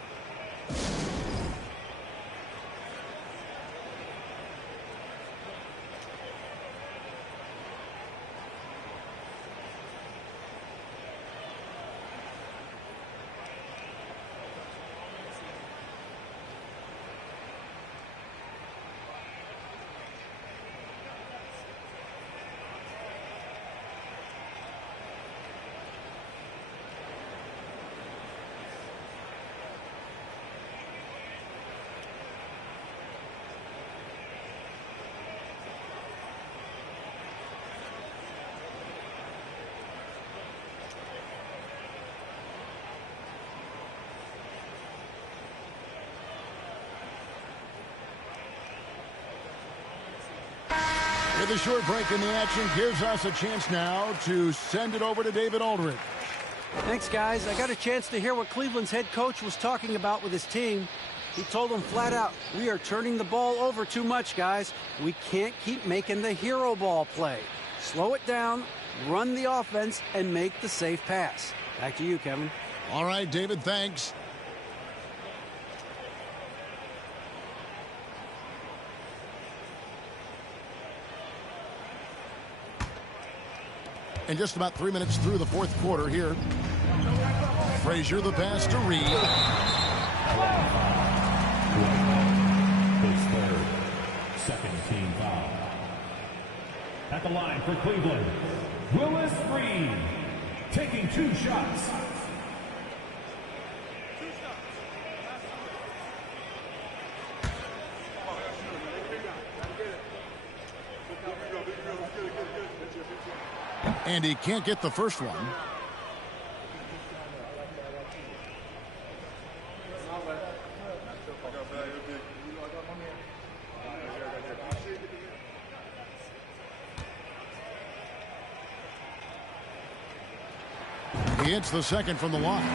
With a short break in the action gives us a chance now to send it over to David Aldridge. Thanks, guys. I got a chance to hear what Cleveland's head coach was talking about with his team. He told them flat out, we are turning the ball over too much, guys. We can't keep making the hero ball play. Slow it down, run the offense, and make the safe pass. Back to you, Kevin. All right, David, thanks. And just about 3 minutes through the fourth quarter here. Frazier the pass to Reed. His third, second team foul. At the line for Cleveland, Willis Reed, taking 2 shots. And he can't get the first one. He hits the second from the line.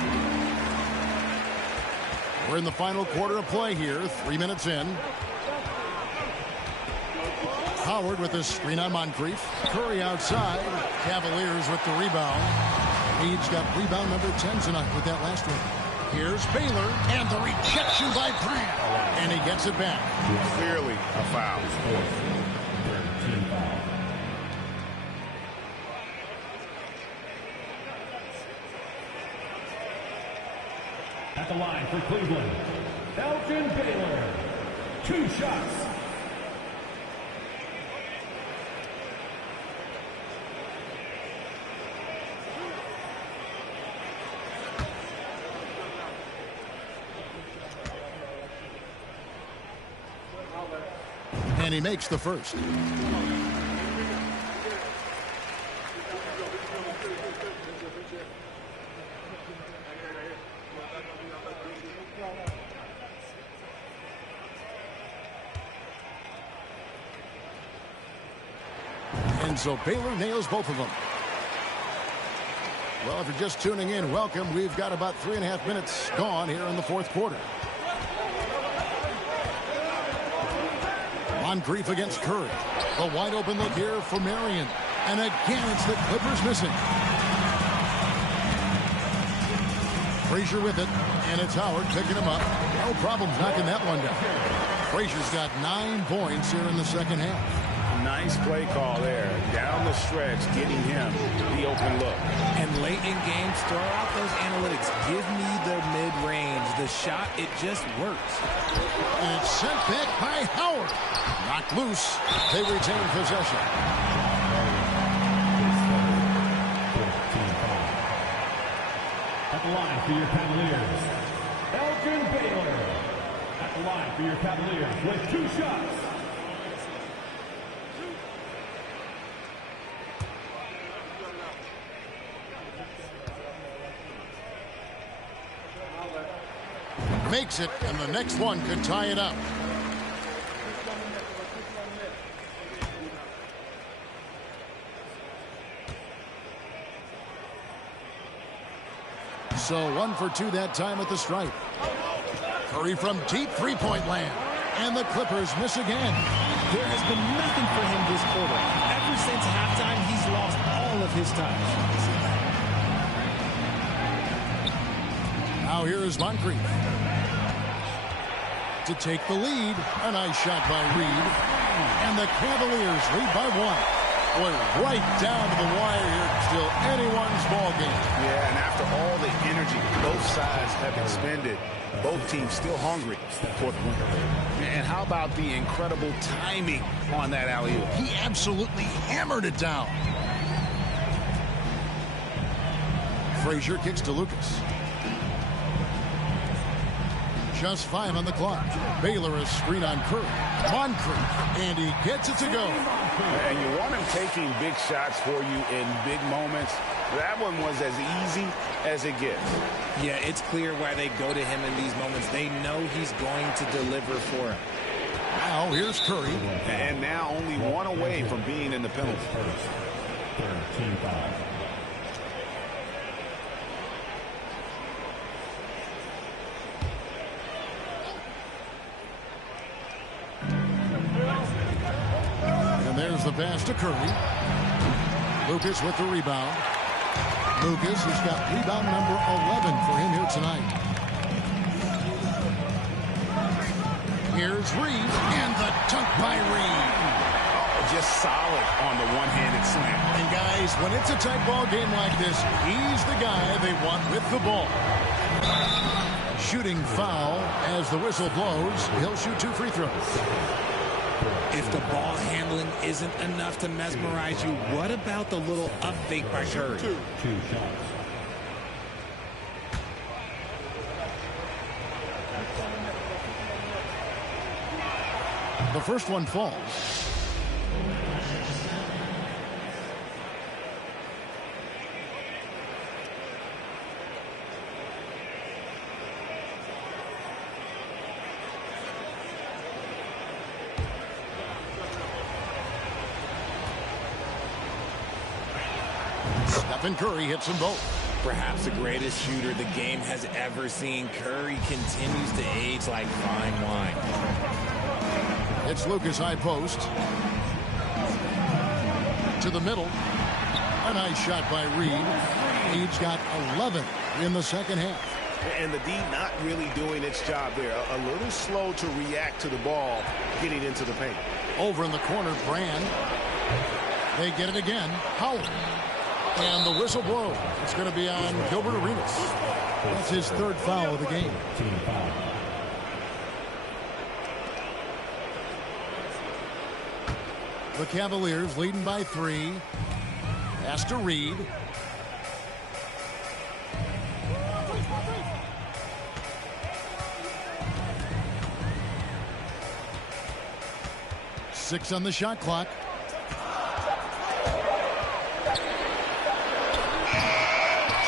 We're in the final quarter of play here, 3 minutes in. Howard with the screen on Moncrief. Curry outside. Cavaliers with the rebound. Reed's got rebound number 10 tonight with that last one. Here's Baylor, and the rejection by Brand. And he gets it back. Clearly a foul. At the line for Cleveland, Elgin Baylor, 2 shots. And he makes the first. And so Baylor nails both of them. Well, if you're just tuning in, welcome. We've got about 3.5 minutes gone here in the fourth quarter. Moncrief against Curry. The wide open look here for Marion. And again, it's the Clippers missing. Frazier with it, and it's Howard picking him up. No problem knocking that one down. Frazier's got 9 points here in the second half. Nice play call there. Down the stretch, getting him the open look. And late in games, throw out those analytics. Give me the mid-range. The shot, it just works. And it's sent back by Howard. Knocked loose. They retain possession. At the line for your Cavaliers, Elgin Baylor. At the line for your Cavaliers with 2 shots. Makes it, and the next one could tie it up. So 1 for 2 that time at the stripe. Curry from deep three-point land. And the Clippers miss again. There has been nothing for him this quarter. Ever since halftime, he's lost all of his touch. Now here is Moncrief to take the lead. A nice shot by Reed. And the Cavaliers lead by 1. Boy, right down to the wire here. Still anyone's ball game. Yeah, and after all the energy both sides have expended, both teams still hungry for the win. And how about the incredible timing on that alley-oop? He absolutely hammered it down. Frazier kicks to Lucas. Just 5 on the clock. Baylor is screen on Curry. Moncrief, and he gets it to go. And you want him taking big shots for you in big moments. That one was as easy as it gets. Yeah, it's clear why they go to him in these moments. They know he's going to deliver for him. Now here's Curry. And now only 1 away from being in the penalty. Team foul. There's the pass to Curry. Lucas with the rebound. Lucas has got rebound number 11 for him here tonight. Here's Reed, and the dunk by Reed. Oh, just solid on the one-handed slam. And guys, when it's a tight ball game like this, he's the guy they want with the ball. Shooting foul as the whistle blows. He'll shoot 2 free throws. If the ball handling isn't enough to mesmerize you, what about the little up fake by Curry? 2 shots. The first one falls. Stephen Curry hits them both. Perhaps the greatest shooter the game has ever seen. Curry continues to age like fine wine. It's Lucas high post. To the middle. A nice shot by Reed. Reed's got 11 in the second half. And the D not really doing its job there. A little slow to react to the ball getting into the paint. Over in the corner, Brand. They get it again. Howard. And the whistle blows. It's going to be on Gilbert Arenas. That's his 3rd foul of the game. Team foul. The Cavaliers leading by 3. Pass to Reed. Six on the shot clock.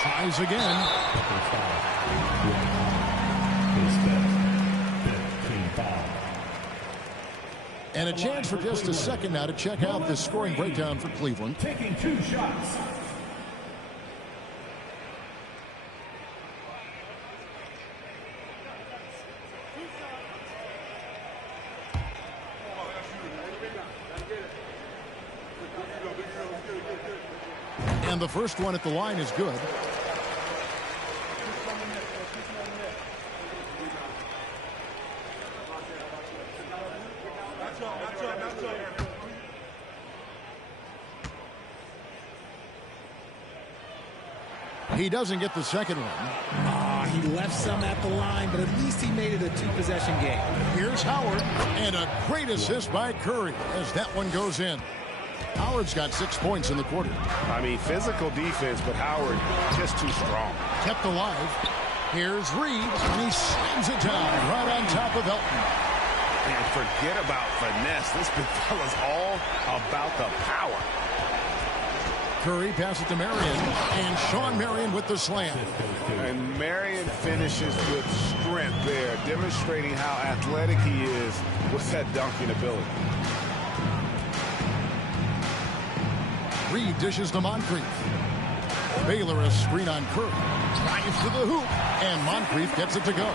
Tries again. And a chance for just a second now to check out the scoring breakdown for Cleveland. Taking 2 shots. And the first one at the line is good. He doesn't get the second one. He left some at the line, but at least he made it a two-possession game. Here's Howard, and a great assist by Curry as that one goes in. Howard's got 6 points in the quarter. I mean, physical defense, but Howard just too strong. Kept alive. Here's Reed, and he slams it down right on top of Elton. And forget about finesse. This big fella's all about the power. Curry passes to Marion, and Shawn Marion with the slam. And Marion finishes with strength there, demonstrating how athletic he is with that dunking ability. Reed dishes to Moncrief. Baylor a screen on Curry. Drives to the hoop, and Moncrief gets it to go.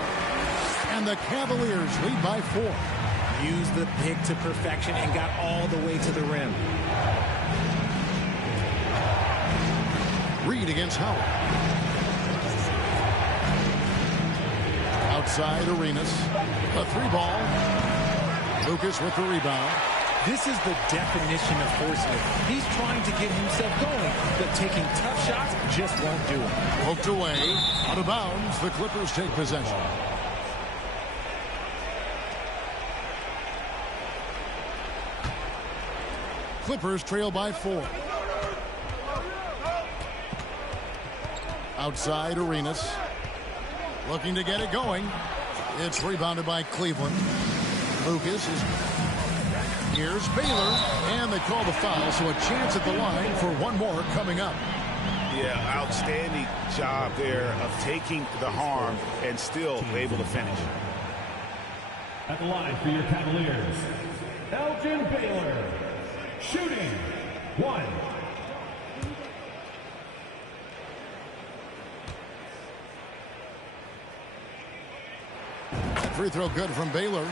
And the Cavaliers lead by 4. Used the pick to perfection and got all the way to the rim. Reed against Howard. Outside Arenas. A 3-ball. Lucas with the rebound. This is the definition of forcing it. He's trying to get himself going, but taking tough shots just won't do it. Poked away. Out of bounds. The Clippers take possession. Clippers trail by 4. Outside Arenas. Looking to get it going. It's rebounded by Cleveland. Lucas is... Here's Baylor, and they call the foul, so a chance at the line for one more coming up. Yeah, outstanding job there of taking the harm and still able to finish. At the line for your Cavaliers, Elgin Baylor, shooting 1. Free throw good from Baylor.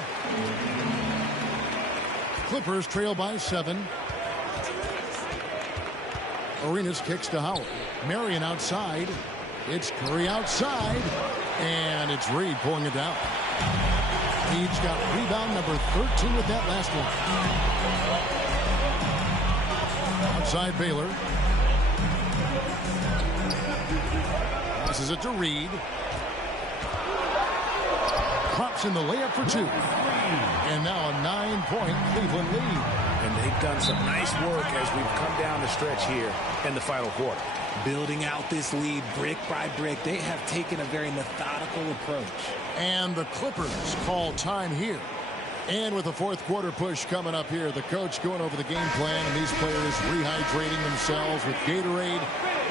Clippers trail by 7. Arenas kicks to Howard. Marion outside. It's Curry outside. And it's Reed pulling it down. He's got rebound number 13 with that last one. Outside Baylor. Passes it to Reed. Drops in the layup for 2. And now a 9-point Cleveland lead. And they've done some nice work as we've come down the stretch here in the final quarter. Building out this lead brick by brick. They have taken a very methodical approach. And the Clippers call time here. And with the fourth quarter push coming up here, the coach going over the game plan, and these players rehydrating themselves with Gatorade,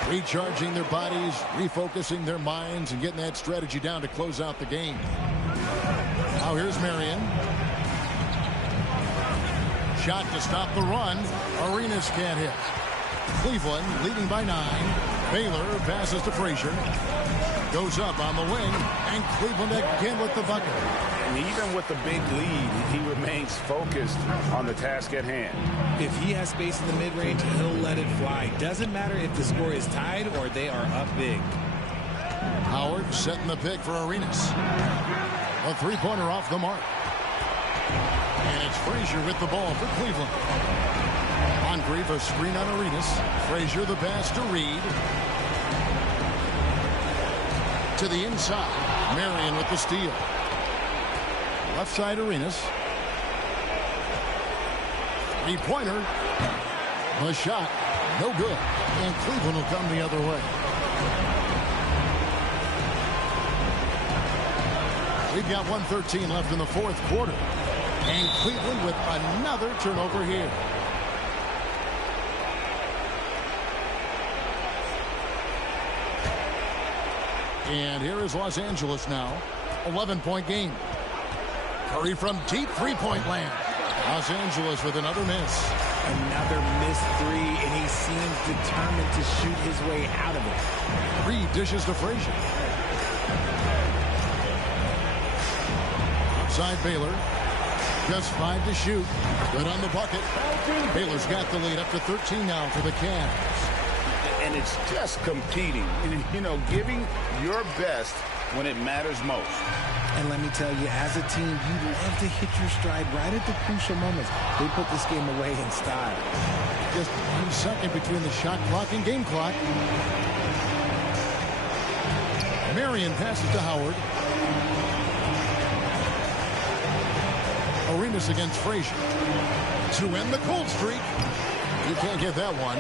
recharging their bodies, refocusing their minds, and getting that strategy down to close out the game. Now here's Marion. Shot to stop the run. Arenas can't hit. Cleveland leading by 9. Baylor passes to Frazier. Goes up on the wing. And Cleveland again with the bucket. And even with the big lead, he remains focused on the task at hand. If he has space in the mid-range, he'll let it fly. Doesn't matter if the score is tied or they are up big. Howard setting the pick for Arenas. A 3-pointer off the mark. And it's Frazier with the ball for Cleveland. Moncrief a screen on Arenas. Frazier the pass to Reed. To the inside. Marion with the steal. Left side Arenas. 3-pointer. The shot. No good. And Cleveland will come the other way. We've got 1:13 left in the fourth quarter. And Cleveland with another turnover here. And here is Los Angeles now. 11-point game. Curry from deep three-point land. Los Angeles with another miss. Another missed 3, and he seems determined to shoot his way out of it. Reed dishes to Frazier. Outside Baylor. Just 5 to shoot. Good on the bucket. Baylor's got the lead up to 13 now for the Cavs. And it's just competing. You know, giving your best when it matters most. And let me tell you, as a team, you love to hit your stride right at the crucial moments. They put this game away in style. Just 1 second between the shot clock and game clock. Marion passes to Howard. Arenas against Frazier. To end the cold streak. He can't get that one.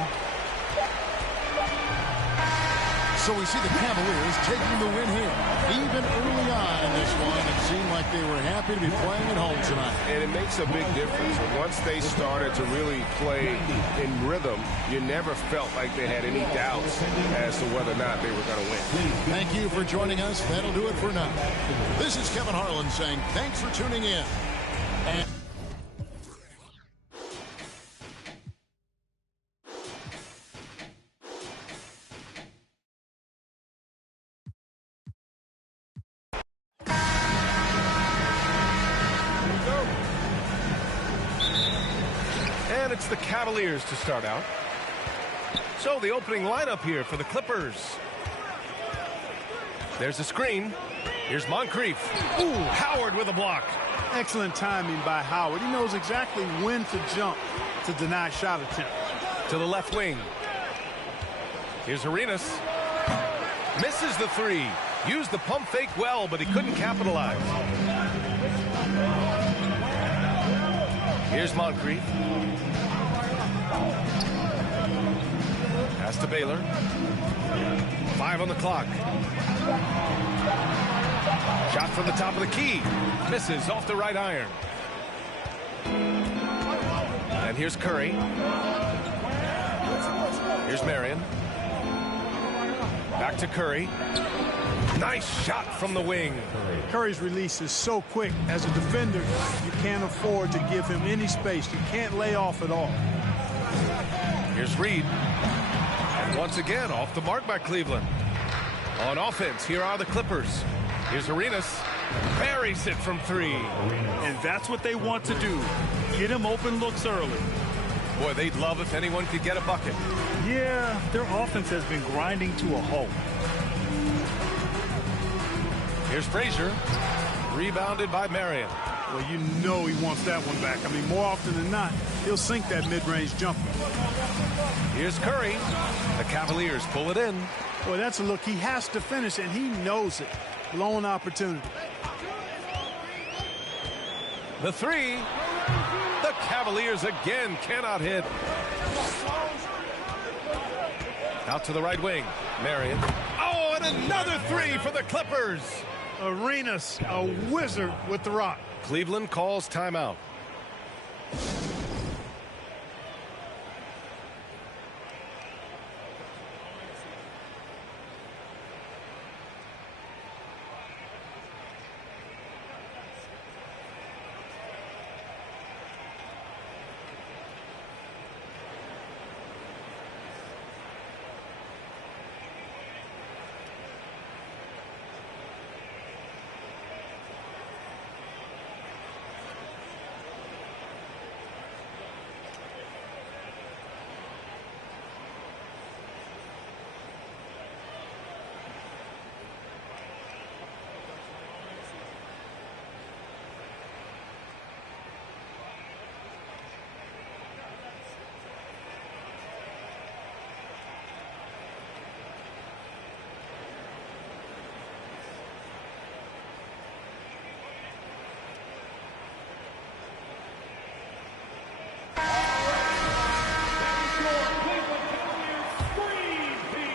So we see the Cavaliers taking the win here. Even early on in this one, it seemed like they were happy to be playing at home tonight. And it makes a big difference. Once they started to really play in rhythm, you never felt like they had any doubts as to whether or not they were going to win. Thank you for joining us. That'll do it for now. This is Kevin Harlan saying thanks for tuning in. And And it's the Cavaliers to start out. So the opening lineup here for the Clippers. There's a screen. Here's Moncrief. Ooh, Howard with a block. Excellent timing by Howard. He knows exactly when to jump to deny shot attempt. To the left wing. Here's Arenas. Misses the three. Used the pump fake well, but he couldn't capitalize. Here's Moncrief. Pass to Baylor. 5 on the clock. Shot from the top of the key. Misses off the right iron. And here's Curry. Here's Marion. Back to Curry. Nice shot from the wing. Curry's release is so quick. As a defender, you can't afford to give him any space. You can't lay off at all. Here's Reed. And once again, off the mark by Cleveland. On offense, here are the Clippers. Here's Arenas. Buries it from 3. And that's what they want to do. Get him open looks early. Boy, they'd love if anyone could get a bucket. Yeah, their offense has been grinding to a halt. Here's Frazier. Rebounded by Marion. Well, you know he wants that one back. I mean, more often than not, he'll sink that mid-range jumper. Here's Curry. The Cavaliers pull it in. Boy, that's a look he has to finish, and he knows it. Blown opportunity. The 3. The Cavaliers again cannot hit. Out to the right wing. Marion. Oh, and another 3 for the Clippers. Arenas, a wizard with the rock. Cleveland calls timeout.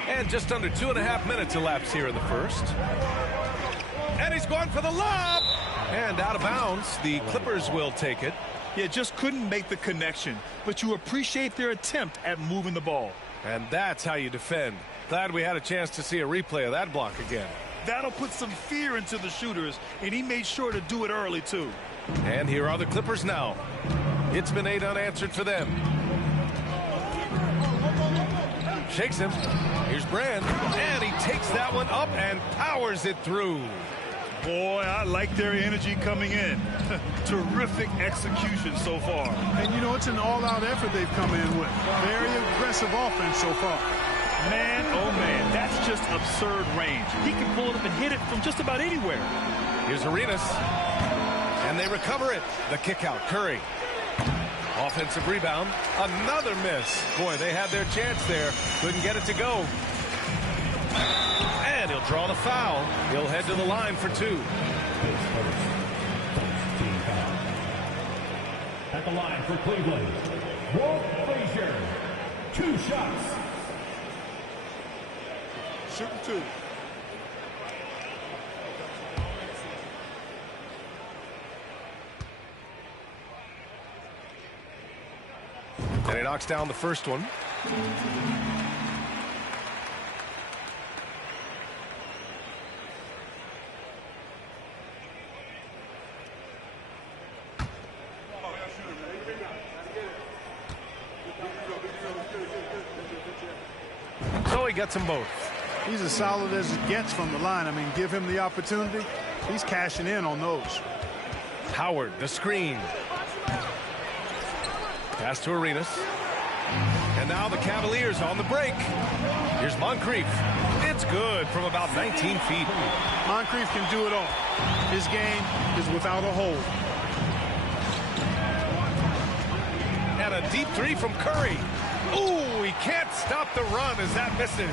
And just under 2.5 minutes elapsed here in the first. And he's going for the lob. And out of bounds. The Clippers will take it. Yeah, just couldn't make the connection. But you appreciate their attempt at moving the ball. And that's how you defend. Glad we had a chance to see a replay of that block again. That'll put some fear into the shooters, and he made sure to do it early, too. And here are the Clippers now. It's been 8 unanswered for them. Shakes him. Here's Brand. And he takes that one up and powers it through. Boy, I like their energy coming in. Terrific execution so far. And, you know, it's an all-out effort they've come in with. Very aggressive offense so far. Man, oh, man, that's just absurd range. He can pull it up and hit it from just about anywhere. Here's Arenas. And they recover it. The kick out. Curry. Offensive rebound. Another miss. Boy, they had their chance there. Couldn't get it to go. And he'll He'll draw the foul. He'll head to the line for 2. At the line for Cleveland, Walt Frazier. 2 shots. Shooting 2. And he knocks down the first one. So he gets them both. He's as solid as it gets from the line. I mean, give him the opportunity. He's cashing in on those. Howard, the screen. Pass to Arenas. And now the Cavaliers on the break. Here's Moncrief. It's good from about 19 feet. Moncrief can do it all. His game is without a hold. And a deep 3 from Curry. Ooh, he can't stop the run as that misses.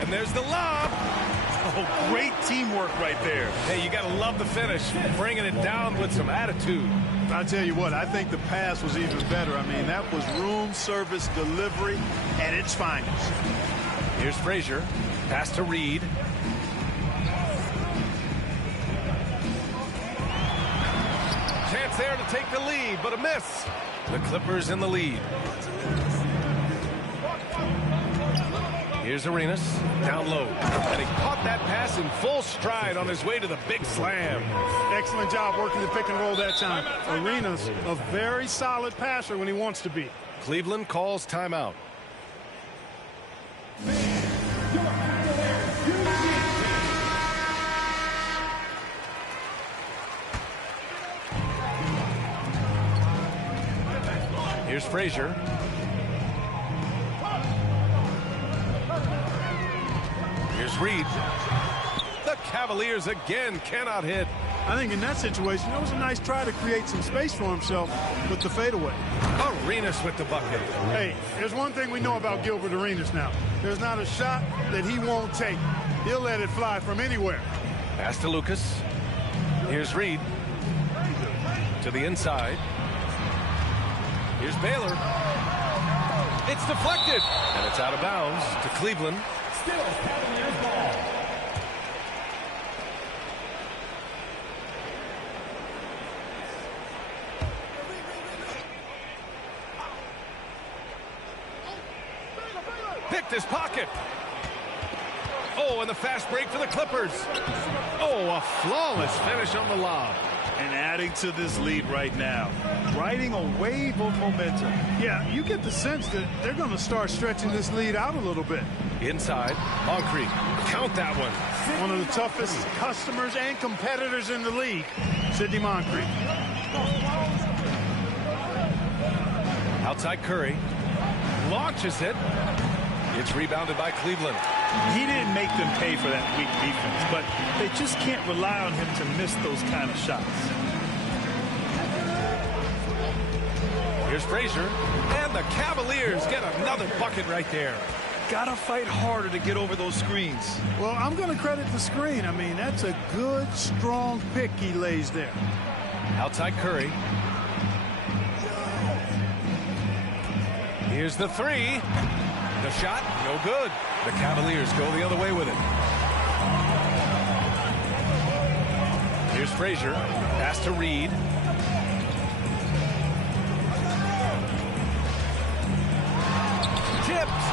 And there's the lob. Oh, great teamwork right there. Hey, you got to love the finish. Bringing it down with some attitude. I'll tell you what, I think the pass was even better. I mean, that was room service delivery at its finest. Here's Frazier. Pass to Reed. Chance there to take the lead, but a miss. The Clippers in the lead. Here's Arenas, down low. And he caught that pass in full stride on his way to the big slam. Excellent job working the pick and roll that time. Arenas, a very solid passer when he wants to be. Cleveland calls timeout. Here's Frazier. Here's Reed. The Cavaliers again cannot hit. I think in that situation, it was a nice try to create some space for himself with the fadeaway. Arenas with the bucket. Hey, there's one thing we know about Gilbert Arenas now. There's not a shot that he won't take. He'll let it fly from anywhere. Pass to Lucas. Here's Reed. To the inside. Here's Baylor. It's deflected. And it's out of bounds to Cleveland. Still Cavaliers ball. Picked his pocket. Oh, and the fast break for the Clippers. Oh, a flawless finish on the lob. And adding to this lead right now. Riding a wave of momentum. Yeah, you get the sense that they're going to start stretching this lead out a little bit. Inside, Moncrief. Count that one. One of the toughest customers and competitors in the league, Sidney Moncrief. Outside Curry. Launches it. It's rebounded by Cleveland. He didn't make them pay for that weak defense, but they just can't rely on him to miss those kind of shots. Here's Frazier, and the Cavaliers get another bucket right there. Gotta fight harder to get over those screens. Well, I'm going to credit the screen. I mean, that's a good, strong pick he lays there. Outside Curry. Here's the 3. The shot, no good. The Cavaliers go the other way with it. Here's Frazier. Pass to Reed. Tipped.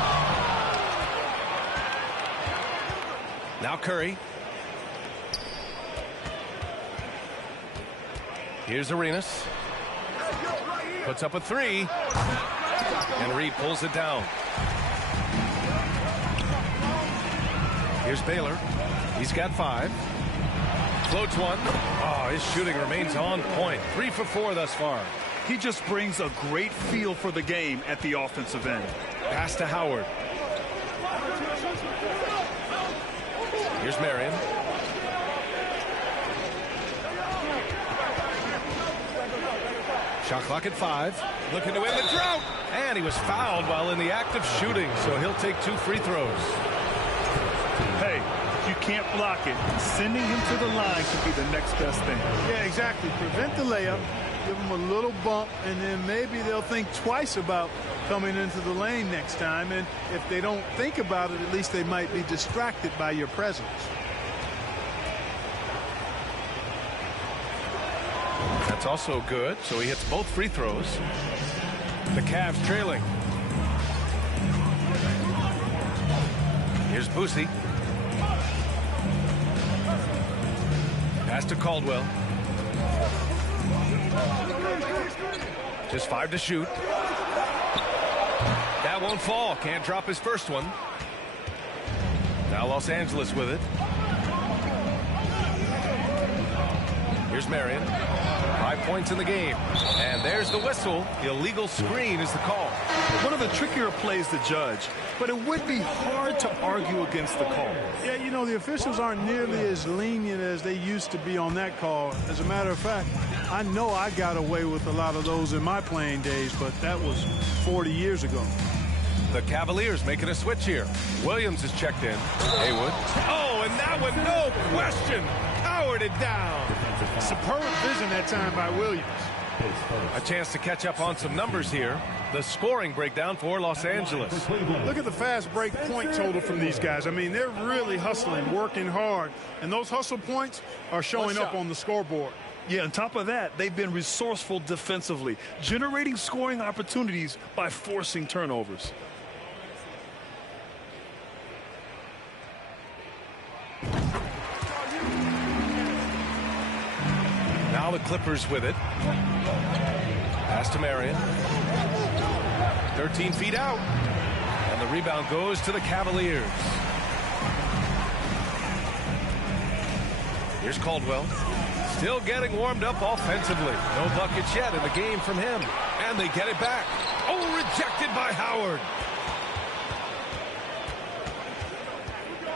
Now Curry. Here's Arenas. Puts up a 3. And Reed pulls it down. Here's Baylor. He's got 5. Floats one. Oh, his shooting remains on point. 3 for 4 thus far. He just brings a great feel for the game at the offensive end. Pass to Howard. Here's Marion. Shot clock at 5. Looking to win the drought. And he was fouled while in the act of shooting, so he'll take 2 free throws. Hey, can't block it, sending him to the line could be the next best thing. Yeah, exactly. Prevent the layup, give them a little bump, and then maybe they'll think twice about coming into the lane next time. And if they don't think about it, at least they might be distracted by your presence. That's also good. So he hits both free throws. The Cavs trailing. Here's Boosie. Pass to Caldwell. Just 5 to shoot. That won't fall. Can't drop his first one. Now Los Angeles with it. Here's Marion. 5 points in the game. And there's the whistle. The illegal screen is the call. One of the trickier plays to judge, but it would be hard to argue against the call. Yeah, you know, the officials aren't nearly as lenient as they used to be on that call. As a matter of fact, I know I got away with a lot of those in my playing days, but that was 40 years ago. The Cavaliers making a switch here. Williams is checked in. Haywood. Oh, and that one, no question. Powered it down. Superb vision that time by Williams. A chance to catch up on some numbers here. The scoring breakdown for Los Angeles. Look at the fast break point total from these guys. I mean, they're really hustling, working hard. And those hustle points are showing up on the scoreboard. Yeah, on top of that, they've been resourceful defensively, generating scoring opportunities by forcing turnovers. Now the Clippers with it. Pass to Marion. 13 feet out. And the rebound goes to the Cavaliers. Here's Caldwell. Still getting warmed up offensively. No buckets yet in the game from him. And they get it back. Oh, rejected by Howard.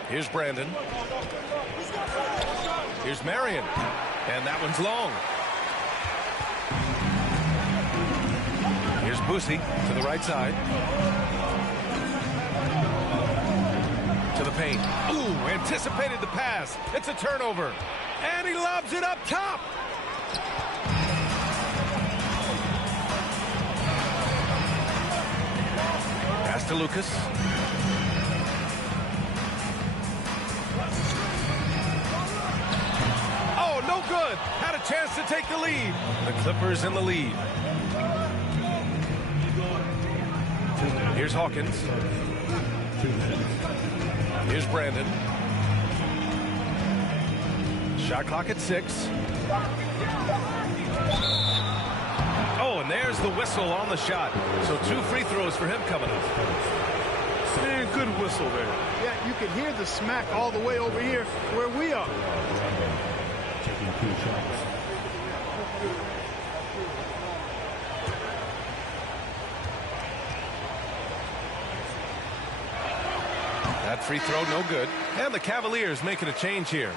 Here's Brandon. Here's Marion. And that one's long. Here's Boosie to the right side. To the paint. Ooh, anticipated the pass. It's a turnover. And he lobs it up top. Pass to Lucas. Oh, no good. Had a chance to take the lead. The Clippers in the lead. Here's Hawkins. Here's Brandon. Shot clock at 6. Oh, and there's the whistle on the shot. So 2 free throws for him coming up. Man, good whistle there. Yeah, you can hear the smack all the way over here where we are. Taking 2 shots. That free throw no good. And the Cavaliers making a change here.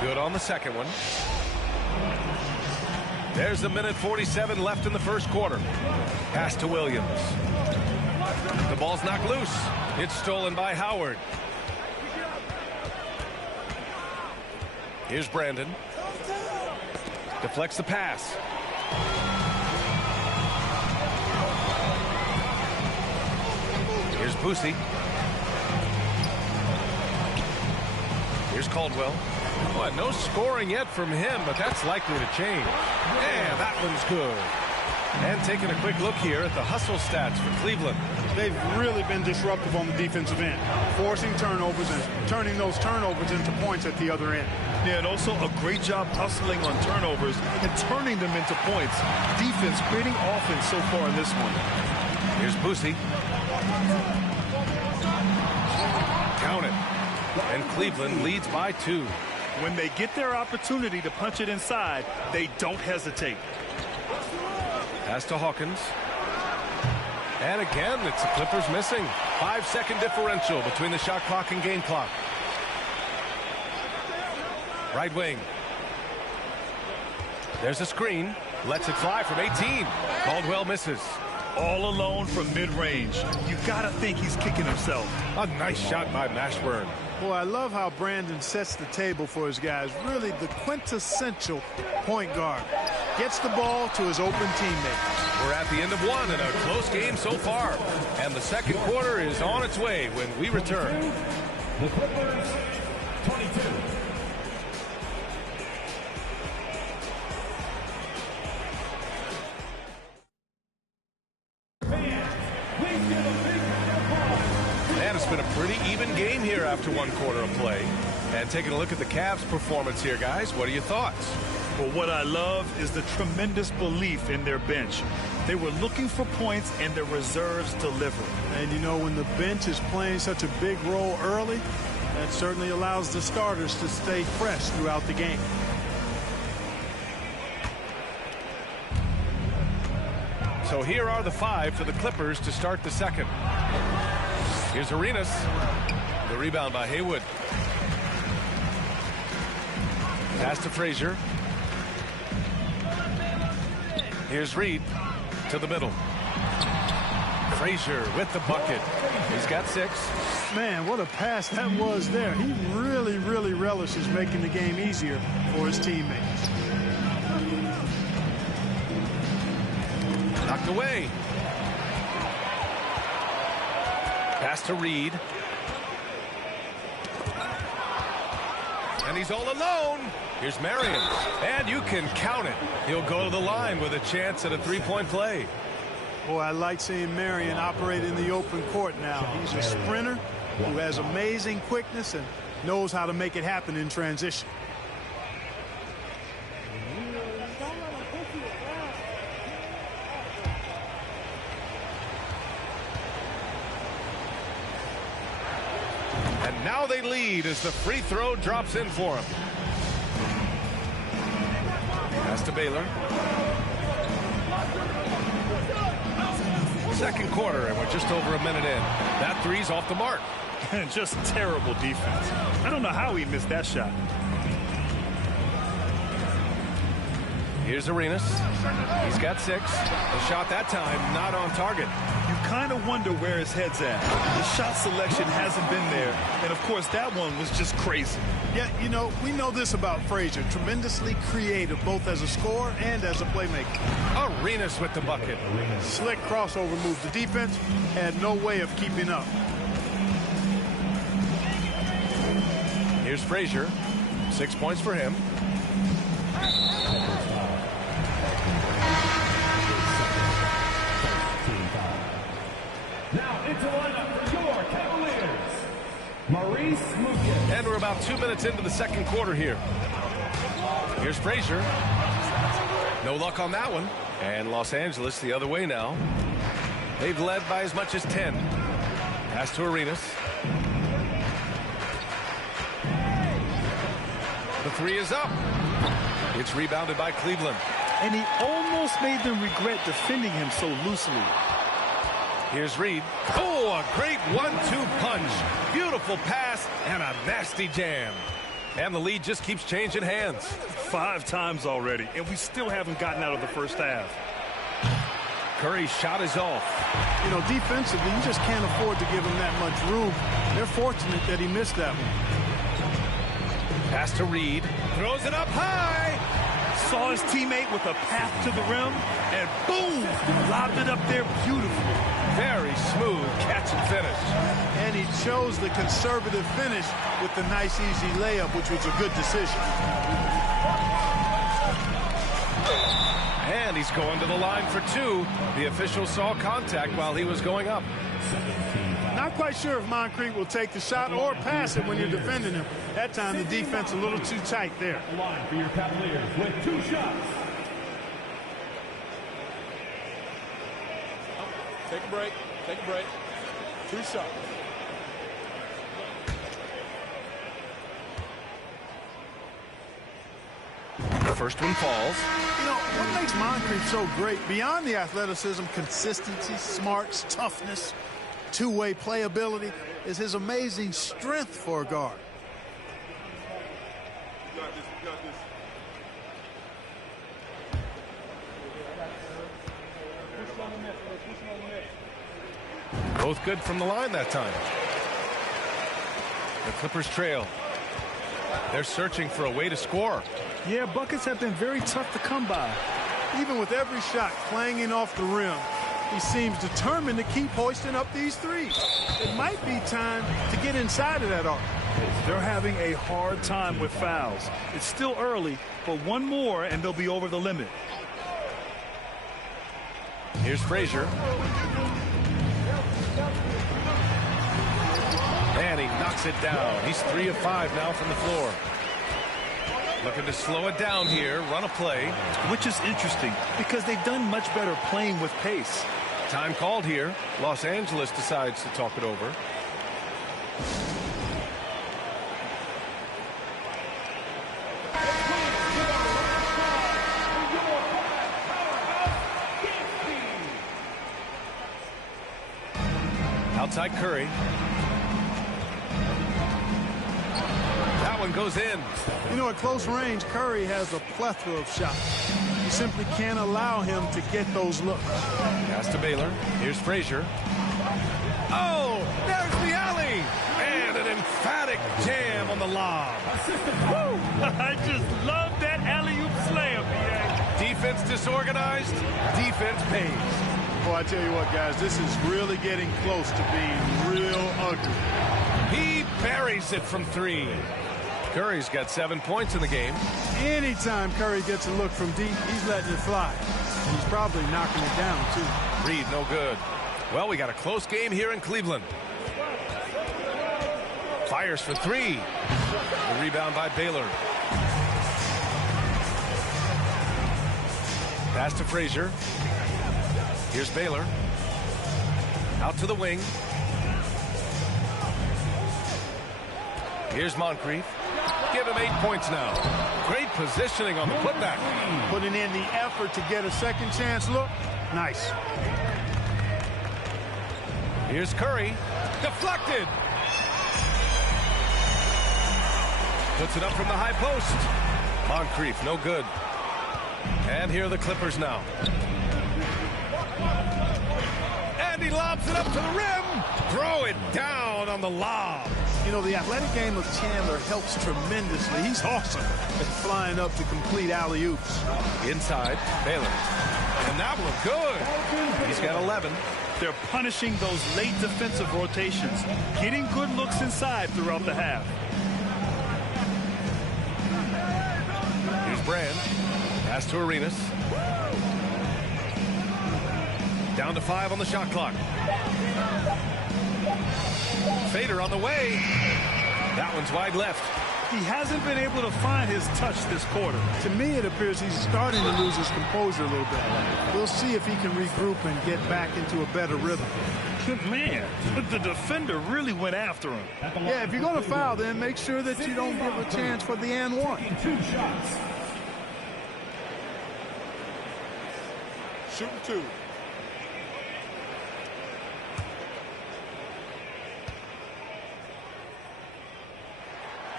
Good on the second one. There's a minute 47 left in the first quarter. Pass to Williams. The ball's knocked loose. It's stolen by Howard. Here's Brandon. Deflects the pass. Here's Boosie. Here's Caldwell. Well, no scoring yet from him, but that's likely to change. Yeah, that one's good. And taking a quick look here at the hustle stats for Cleveland. They've really been disruptive on the defensive end, forcing turnovers and turning those turnovers into points at the other end. Yeah, and also a great job hustling on turnovers and turning them into points. Defense creating offense so far in this one. Here's Boosie. Count it. And Cleveland leads by 2. When they get their opportunity to punch it inside, they don't hesitate. Pass to Hawkins. And again, it's the Clippers missing. 5-second differential between the shot clock and game clock. Right wing. There's a screen. Lets it fly from 18. Caldwell misses. All alone from mid-range. You gotta think he's kicking himself. A nice shot by Mashburn. Boy, I love how Brandon sets the table for his guys. Really the quintessential point guard. Gets the ball to his open teammate. We're at the end of one in a close game so far. And the second quarter is on its way when we return. The Clippers, 22. And it's been a pretty even game here after one quarter of play. And taking a look at the Cavs' performance here, guys, what are your thoughts? Well, what I love is the tremendous belief in their bench. They were looking for points, and their reserves delivered. And, you know, when the bench is playing such a big role early, that certainly allows the starters to stay fresh throughout the game. So here are the five for the Clippers to start the second. Here's Arenas. The rebound by Haywood. Pass to Frazier. Here's Reed to the middle. Frazier with the bucket. He's got 6. Man, what a pass that was there. He really, really relishes making the game easier for his teammates. Knocked away. Pass to Reed. And he's all alone. Here's Marion. And you can count it. He'll go to the line with a chance at a three-point play. Boy, I like seeing Marion operate in the open court now. He's a sprinter who has amazing quickness and knows how to make it happen in transition. And now they lead as the free throw drops in for him. Pass to Baylor. Second quarter, and we're just over a minute in. That three's off the mark. Just terrible defense. I don't know how he missed that shot. Here's Arenas. He's got 6. The shot that time not on target. You kind of wonder where his head's at. The shot selection hasn't been there. And, of course, that one was just crazy. Yeah, you know, we know this about Frazier. Tremendously creative, both as a scorer and as a playmaker. Arenas with the bucket. Slick crossover move. The defense had no way of keeping up. Here's Frazier. 6 points for him. Now into lineup for your Cavaliers, Maurice Lucas. And we're about 2 minutes into the second quarter here. Here's Frazier. No luck on that one. And Los Angeles the other way now. They've led by as much as 10. Pass to Arenas. The three is up. It's rebounded by Cleveland. And he almost made them regret defending him so loosely. Here's Reed. Oh, a great 1-2 punch. Beautiful pass and a nasty jam. And the lead just keeps changing hands. 5 times already, and we still haven't gotten out of the first half. Curry's shot is off. You know, defensively, you just can't afford to give him that much room. They're fortunate that he missed that one. Pass to Reed. Throws it up high. Saw his teammate with a path to the rim, and boom! Lobbed it up there beautifully. Very smooth catch and finish. And he chose the conservative finish with the nice, easy layup, which was a good decision. And he's going to the line for 2. The official saw contact while he was going up. Not quite sure if Moncrief will take the shot or pass it when you're defending him. That time the defense a little too tight there. Line for your Cavaliers with 2 shots. Take a break. Take a break. 2 shots. The first one falls. You know, what makes Moncrief so great, beyond the athleticism, consistency, smarts, toughness, two-way playability, is his amazing strength for a guard. Both good from the line that time. The Clippers trail. They're searching for a way to score. Yeah, buckets have been very tough to come by. Even with every shot clanging off the rim, he seems determined to keep hoisting up these threes. It might be time to get inside of that arc. They're having a hard time with fouls. It's still early, but one more and they'll be over the limit. Here's Frazier. And he knocks it down. He's 3 of 5 now from the floor. Looking to slow it down here, run a play. Which is interesting because they've done much better playing with pace. Time called here. Los Angeles decides to talk it over. Outside Curry. That one goes in. You know, at close range, Curry has a plethora of shots. You simply can't allow him to get those looks. Pass to Baylor. Here's Frazier. Oh, there's the alley. And an emphatic jam on the lob. Woo! I just love that alley-oop slam, BA. Defense disorganized. Defense pays. Well, I tell you what, guys, this is really getting close to being real ugly. He buries it from 3. Curry's got 7 points in the game. Anytime Curry gets a look from deep, he's letting it fly. He's probably knocking it down, too. Reed, no good. Well, we got a close game here in Cleveland. Fires for 3. The rebound by Baylor. Pass to Frazier. Here's Baylor. Out to the wing. Here's Moncrief. Give him 8 points now. Great positioning on the putback. Putting in the effort to get a second chance look. Nice. Here's Curry. Deflected. Puts it up from the high post. Moncrief, no good. And here are the Clippers now. And he lobs it up to the rim. Throw it down on the lob. You know, the athletic game of Chandler helps tremendously. He's awesome at flying up to complete alley-oops. Inside, Baylor. And that one good. He's got 11. They're punishing those late defensive rotations, getting good looks inside throughout the half. Here's Brand. Pass to Arenas. Down to 5 on the shot clock. Fader on the way. That one's wide left. He hasn't been able to find his touch this quarter. To me, it appears he's starting to lose his composure a little bit. We'll see if he can regroup and get back into a better rhythm. Man, the defender really went after him. Yeah, if you're going to foul, then make sure that you don't give a chance for the and one. 2 shots. Shooting 2.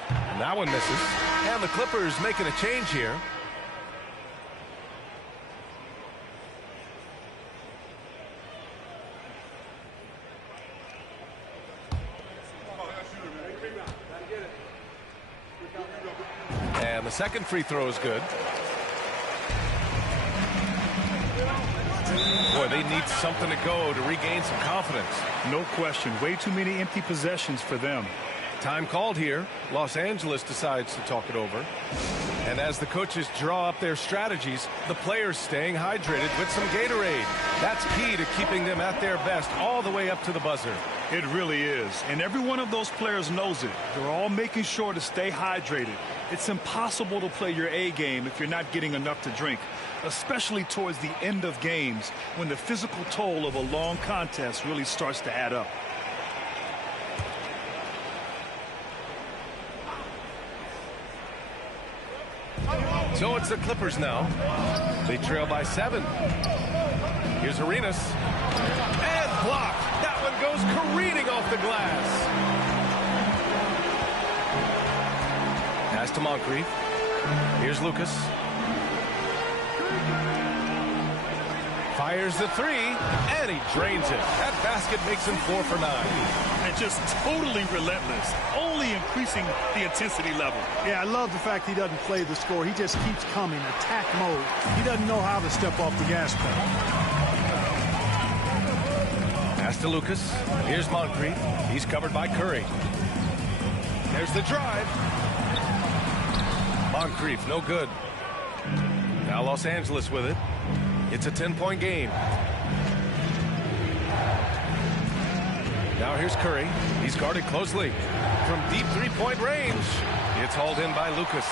And that one misses. And the Clippers making a change here. And the second free throw is good. Boy, they need something to go to regain some confidence. No question. Way too many empty possessions for them. Time called here. Los Angeles decides to talk it over. And as the coaches draw up their strategies, the players staying hydrated with some Gatorade. That's key to keeping them at their best all the way up to the buzzer. It really is. And every one of those players knows it. They're all making sure to stay hydrated. It's impossible to play your A game if you're not getting enough to drink, especially towards the end of games when the physical toll of a long contest really starts to add up. So it's the Clippers now. They trail by 7. Here's Arenas. And blocked. That one goes careening off the glass. Pass to Moncrief. Here's Lucas. Fires the three, and he drains it. That basket makes him 4 for 9. And just totally relentless, only increasing the intensity level. Yeah, I love the fact he doesn't play the score. He just keeps coming, attack mode. He doesn't know how to step off the gas pedal. Pass to Lucas. Here's Moncrief. He's covered by Curry. There's the drive. Moncrief, no good. Now Los Angeles with it. It's a 10-point game. Now here's Curry. He's guarded closely. From deep three-point range. It's hauled in by Lucas.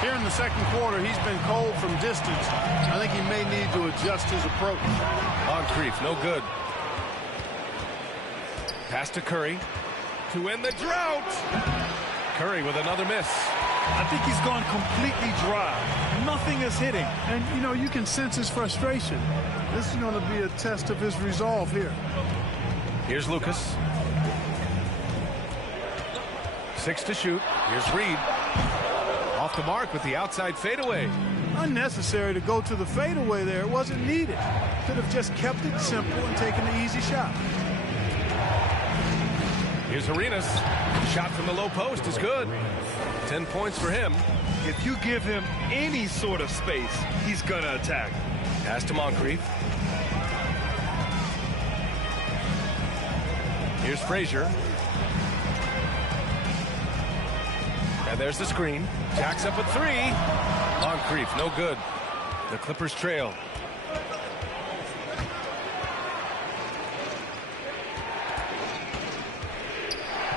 Here in the second quarter, he's been cold from distance. I think he may need to adjust his approach. Moncrief, no good. Pass to Curry. To end the drought. Curry with another miss. I think he's gone completely dry. Nothing is hitting. And, you know, you can sense his frustration. This is going to be a test of his resolve here. Here's Lucas. 6 to shoot. Here's Reed. Off the mark with the outside fadeaway. Unnecessary to go to the fadeaway there. It wasn't needed. Could have just kept it simple and taken the easy shot. Here's Arenas. Shot from the low post is good. 10 points for him. If you give him any sort of space, he's going to attack. Pass to Moncrief. Here's Frazier. And there's the screen. Jacks up with 3. Moncrief, no good. The Clippers trail.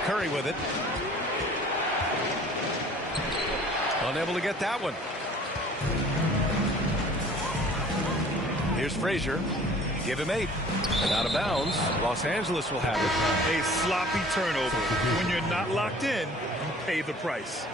Curry with it. Unable to get that one. Here's Frazier. Give him 8. And out of bounds. Los Angeles will have it. A sloppy turnover. When you're not locked in, you pay the price.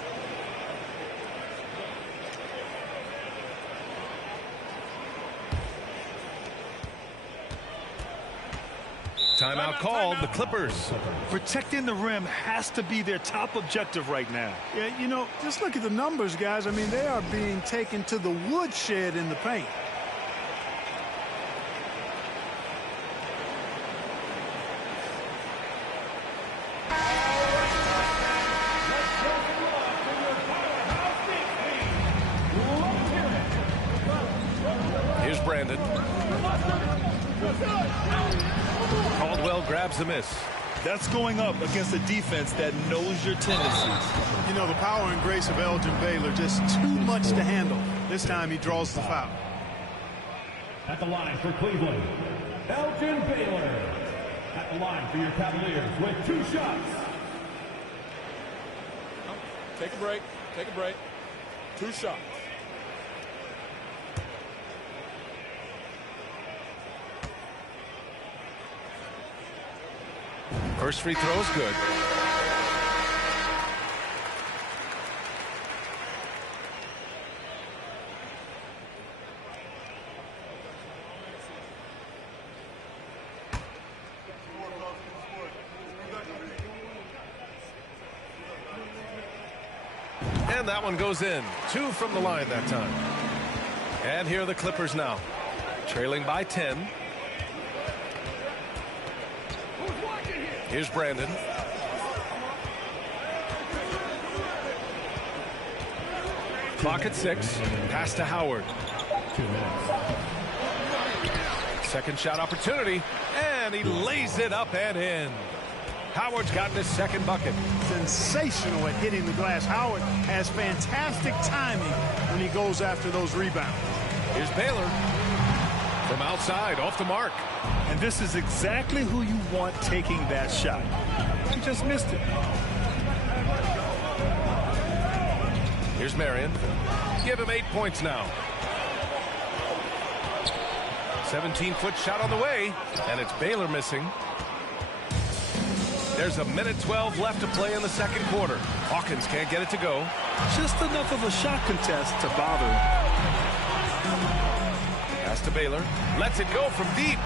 Timeout called. The Clippers. Protecting the rim has to be their top objective right now. Yeah, you know, just look at the numbers, guys. I mean, they are being taken to the woodshed in the paint. Here's Brandon. Caldwell grabs the miss. That's going up against a defense that knows your tendencies. You know, the power and grace of Elgin Baylor, just too much to handle. This time he draws the foul. At the line for Cleveland, Elgin Baylor. At the line for your Cavaliers with 2 shots. Take a break. Take a break. 2 shots. First free throw is good. And that one goes in. 2 from the line that time. And here are the Clippers now. Trailing by 10. Here's Brandon. Clock at 6. Pass to Howard. 2 minutes. Second shot opportunity. And he lays it up and in. Howard's gotten his second bucket. Sensational at hitting the glass. Howard has fantastic timing when he goes after those rebounds. Here's Baylor. From outside, off the mark. And this is exactly who you want taking that shot. He just missed it. Here's Marion. Give him 8 points now. 17-foot shot on the way, and it's Baylor missing. There's 1:12 left to play in the second quarter. Hawkins can't get it to go. Just enough of a shot contest to bother him. Pass to Baylor. Lets it go from deep.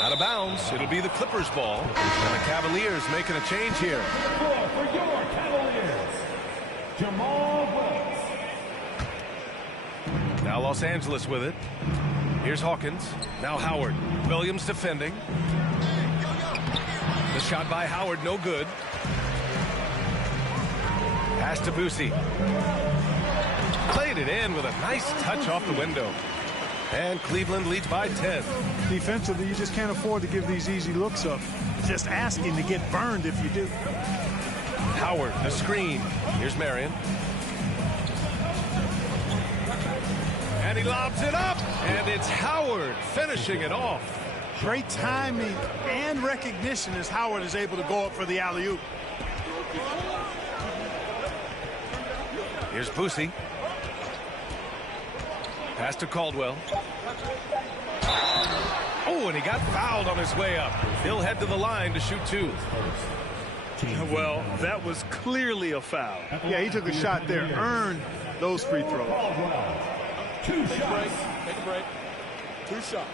Out of bounds. It'll be the Clippers ball. And the Cavaliers making a change here. For your Cavaliers, Jamal Williams. Now Los Angeles with it. Here's Hawkins. Now Howard. Williams defending. The shot by Howard, no good. Pass to Boosie. Played it in with a nice touch off the window. And Cleveland leads by 10. Defensively, you just can't afford to give these easy looks up. Just asking to get burned if you do. Howard, the screen. Here's Marion. And he lobs it up. And it's Howard finishing it off. Great timing and recognition as Howard is able to go up for the alley-oop. Here's Boosie. Pass to Caldwell. Oh, and he got fouled on his way up. He'll head to the line to shoot 2. Well, that was clearly a foul. Yeah, he took a shot there. Earned those free throws. Take a break. Take a break. 2 shots.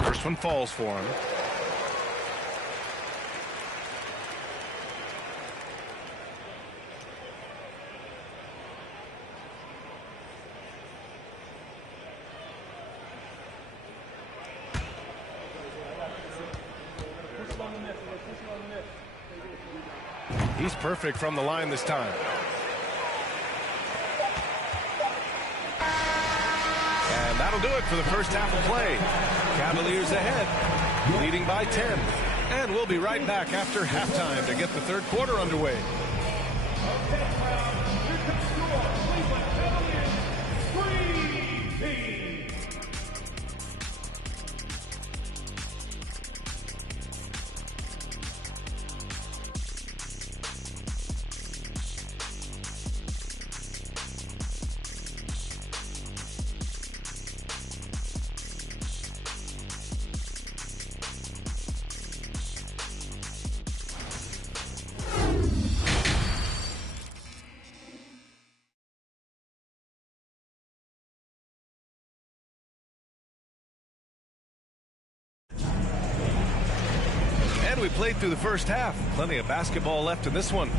First one falls for him. He's perfect from the line this time. And that'll do it for the first half of play. Cavaliers ahead, leading by 10. And we'll be right back after halftime to get the third quarter underway. We played through the first half. Plenty of basketball left in this one.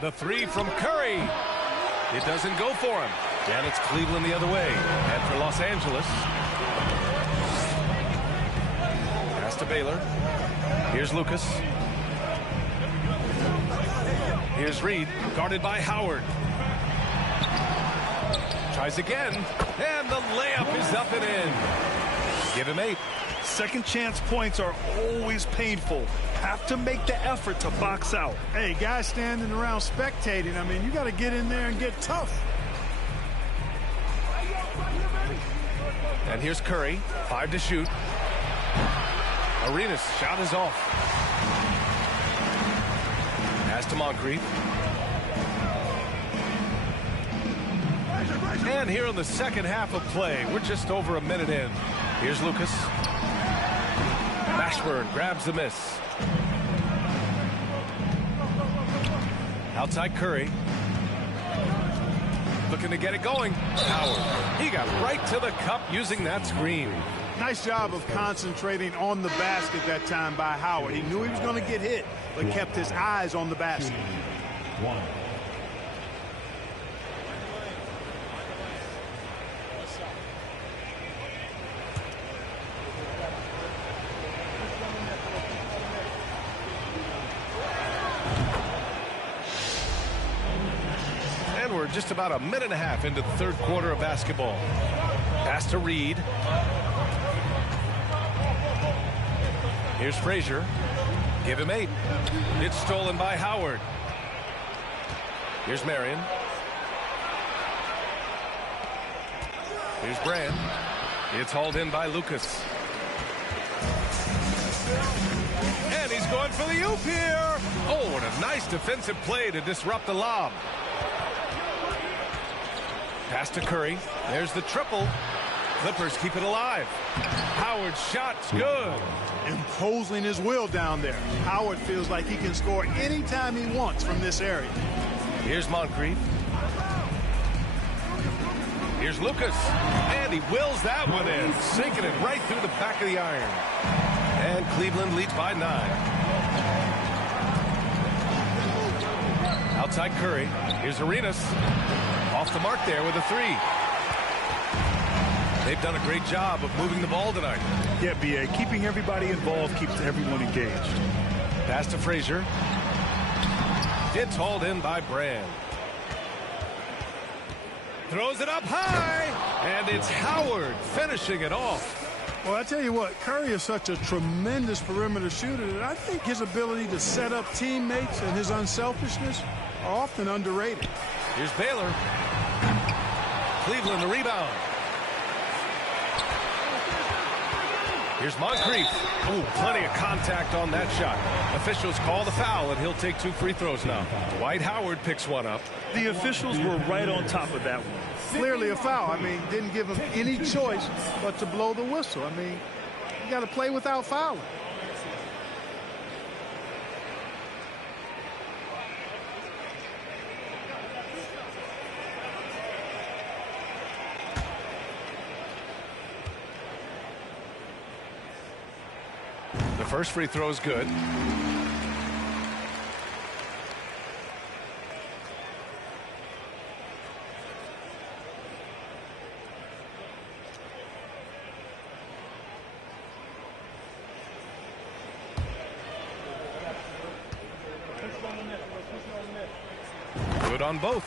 The 3 from Curry. It doesn't go for him. And it's Cleveland the other way. And for Los Angeles. Pass to Baylor. Here's Lucas. Here's Reed, guarded by Howard. Tries again, and the layup is up and in. Give him 8. Second chance points are always painful. Have to make the effort to box out. Hey, guys standing around spectating, I mean, you got to get in there and get tough. And here's Curry, 5 to shoot. Arenas shot is off. Pass to Moncrief. And here in the second half of play, we're just over a minute in. Here's Lucas. Mashburn grabs the miss. Outside Curry. Looking to get it going. Howard. He got right to the cup using that screen. Nice job of concentrating on the basket that time by Howard. He knew he was going to get hit, but kept his eyes on the basket. 1. And we're just about a minute and a half into the third quarter of basketball. Pass to Reed. Here's Frazier. Give him 8. It's stolen by Howard. Here's Marion. Here's Brand. It's hauled in by Lucas. And he's going for the oop here. Oh, what a nice defensive play to disrupt the lob. Pass to Curry. There's the triple. Clippers keep it alive. Howard's shot's good. Imposing his will down there. Howard feels like he can score anytime he wants from this area. Here's Moncrief. Here's Lucas, and he wills that one in, sinking it right through the back of the iron. And Cleveland leads by 9. Outside Curry. Here's Arenas. Off the mark there with a 3. They've done a great job of moving the ball tonight. Yeah, B.A. Keeping everybody involved keeps everyone engaged. Pass to Frazier. It's hauled in by Brand. Throws it up high, and it's Howard finishing it off. Well, I tell you what, Curry is such a tremendous perimeter shooter that I think his ability to set up teammates and his unselfishness are often underrated. Here's Baylor. Cleveland the rebound. Here's Moncrief. Oh, plenty of contact on that shot. Officials call the foul, and he'll take 2 free throws now. Dwight Howard picks one up. The officials were right on top of that one. Clearly a foul. I mean, didn't give him any choice but to blow the whistle. I mean, you got to play without fouling. The first free throw is good. Good on both.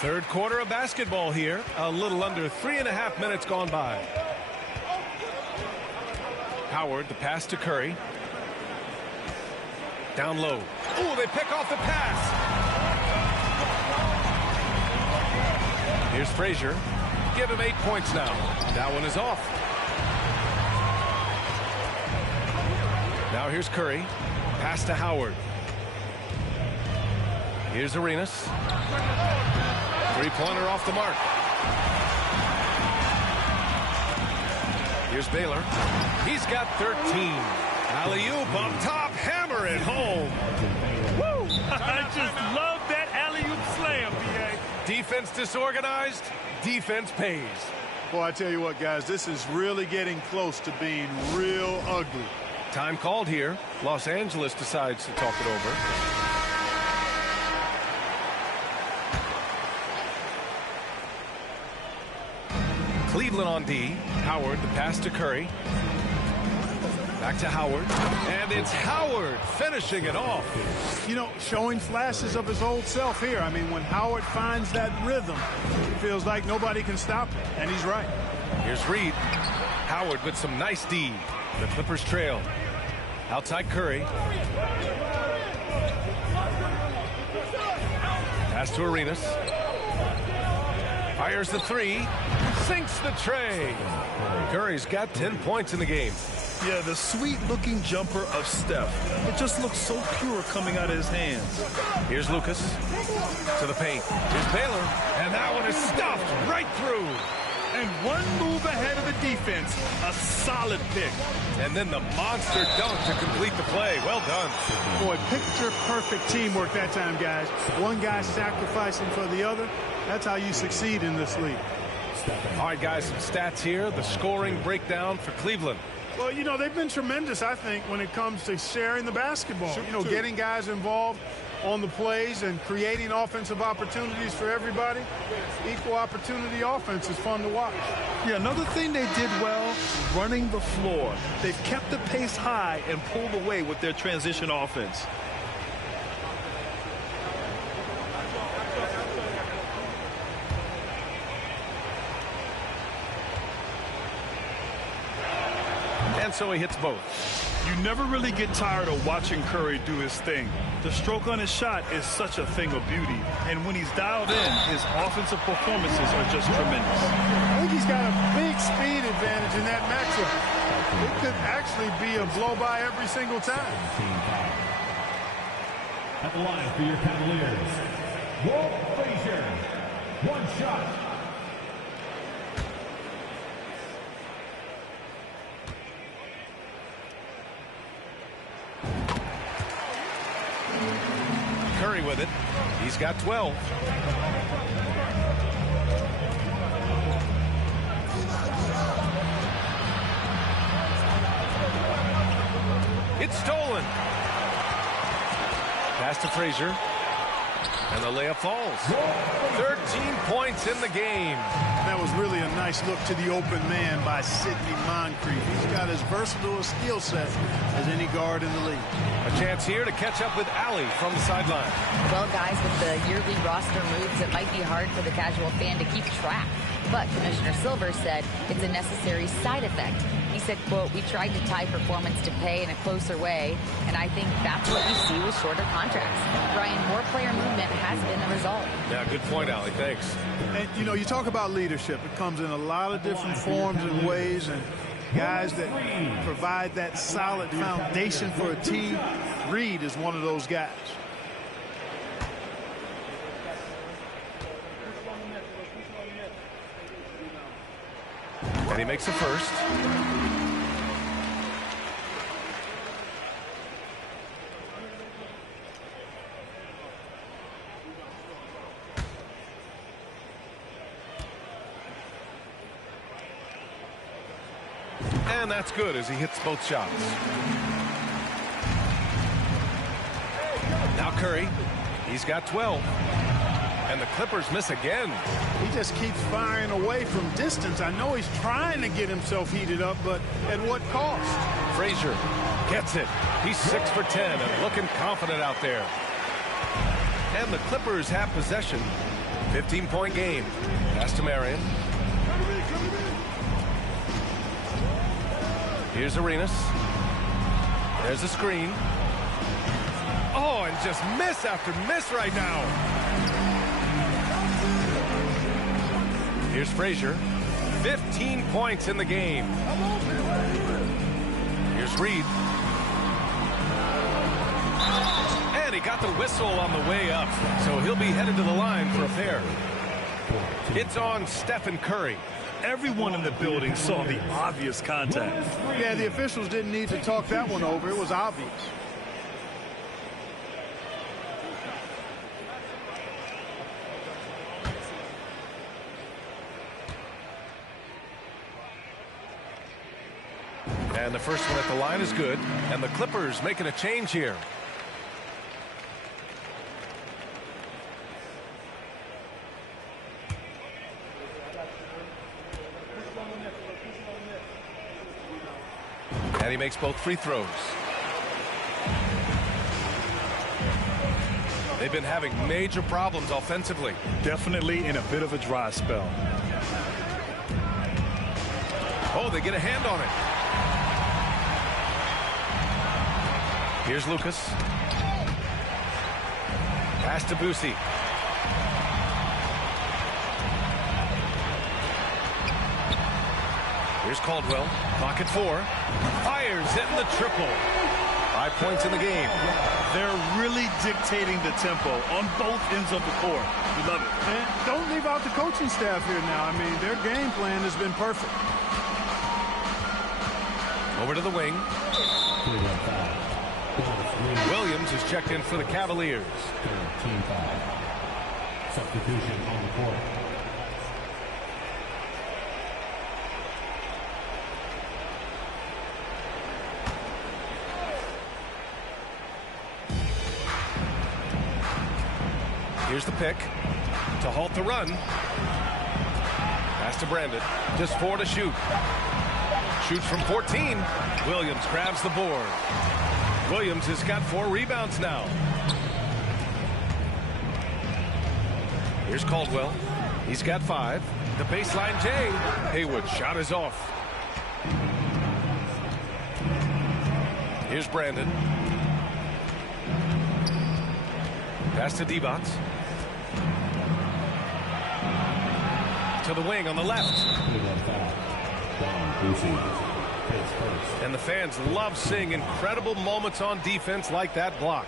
Third quarter of basketball here. A little under 3.5 minutes gone by. Howard, the pass to Curry. Down low. Oh, they pick off the pass. Here's Frazier. Give him 8 points now. That one is off. Now here's Curry. Pass to Howard. Here's Arenas. Three-pointer off the mark. Here's Baylor. He's got 13. Alley-oop up top. Hammer it home. Woo! I just love that alley-oop slam, B.A. Defense disorganized. Defense pays. Boy, I tell you what, guys, this is really getting close to being real ugly. Time called here. Los Angeles decides to talk it over. Cleveland on D. Howard, the pass to Curry. Back to Howard. And it's Howard finishing it off. You know, showing flashes of his old self here. I mean, when Howard finds that rhythm, it feels like nobody can stop him. And he's right. Here's Reed. Howard with some nice D. The Clippers trail. Outside Curry. Pass to Arenas. Fires the 3. Sinks the tray. Curry's got 10 points in the game. Yeah, the sweet-looking jumper of Steph. It just looks so pure coming out of his hands. Here's Lucas to the paint. Here's Baylor, and that one is stuffed right through. And one move ahead of the defense. A solid pick. And then the monster dunk to complete the play. Well done. Boy, picture-perfect teamwork that time, guys. One guy sacrificing for the other. That's how you succeed in this league. All right, guys, some stats here. The scoring breakdown for Cleveland. Well, you know, they've been tremendous, I think, when it comes to sharing the basketball. You know, getting guys involved on the plays and creating offensive opportunities for everybody. Equal opportunity offense is fun to watch. Yeah, another thing they did well, running the floor. They've kept the pace high and pulled away with their transition offense. And so he hits both. You never really get tired of watching Curry do his thing. The stroke on his shot is such a thing of beauty. And when he's dialed in, his offensive performances are just tremendous. I think he's got a big speed advantage in that matchup. It could actually be a blow-by every single time. At the line for your Cavaliers, Walt Frazier. One shot. Curry with it. He's got 12. It's stolen. Pass to Frazier. And the layup falls. 13 points in the game. That was really a nice look to the open man by Sidney Moncrief. He's got as versatile a skill set as any guard in the league. A chance here to catch up with Allie from the sideline. Well, guys, with the yearly roster moves, it might be hard for the casual fan to keep track. But Commissioner Silver said it's a necessary side effect. He said, quote, "We tried to tie performance to pay in a closer way, and I think that's what you see with shorter contracts." Brian, more player movement has been the result. Yeah, good point, Allie. Thanks. And, you know, you talk about leadership. It comes in a lot of different forms and ways, and guys that provide that solid foundation for a team. Reed is one of those guys. And he makes the first. And that's good as he hits both shots. Now Curry. He's got 12. And the Clippers miss again. He just keeps firing away from distance. I know he's trying to get himself heated up, but at what cost? Frazier gets it. He's 6 for 10 and looking confident out there. And the Clippers have possession. 15-point game. Pass to Marion. Here's Arenas. There's a screen. Oh, and just miss after miss right now. Here's Frazier. 15 points in the game. Here's Reed. And he got the whistle on the way up, so he'll be headed to the line for a pair. It's on Stephen Curry. Everyone in the building saw the obvious contact. Yeah, the officials didn't need to talk that one over. It was obvious. And the first one at the line is good. And the Clippers making a change here. And he makes both free throws. They've been having major problems offensively. Definitely in a bit of a dry spell. Oh, they get a hand on it. Here's Lucas. Pass to Boosie. Here's Caldwell. Clock at 4. Fires in the triple. 5 points in the game. They're really dictating the tempo on both ends of the court. We love it. And don't leave out the coaching staff here now. I mean, their game plan has been perfect. Over to the wing. Williams is checked in for the Cavaliers. Team foul. Substitution on the court. Here's the pick to halt the run. Pass to Brandon. Just 4 to shoot. Shoots from 14. Williams grabs the board. Williams has got 4 rebounds now. Here's Caldwell. He's got 5. The baseline J. Haywood shot is off. Here's Brandon. Pass to Divac. To the wing on the left. And the fans love seeing incredible moments on defense like that block.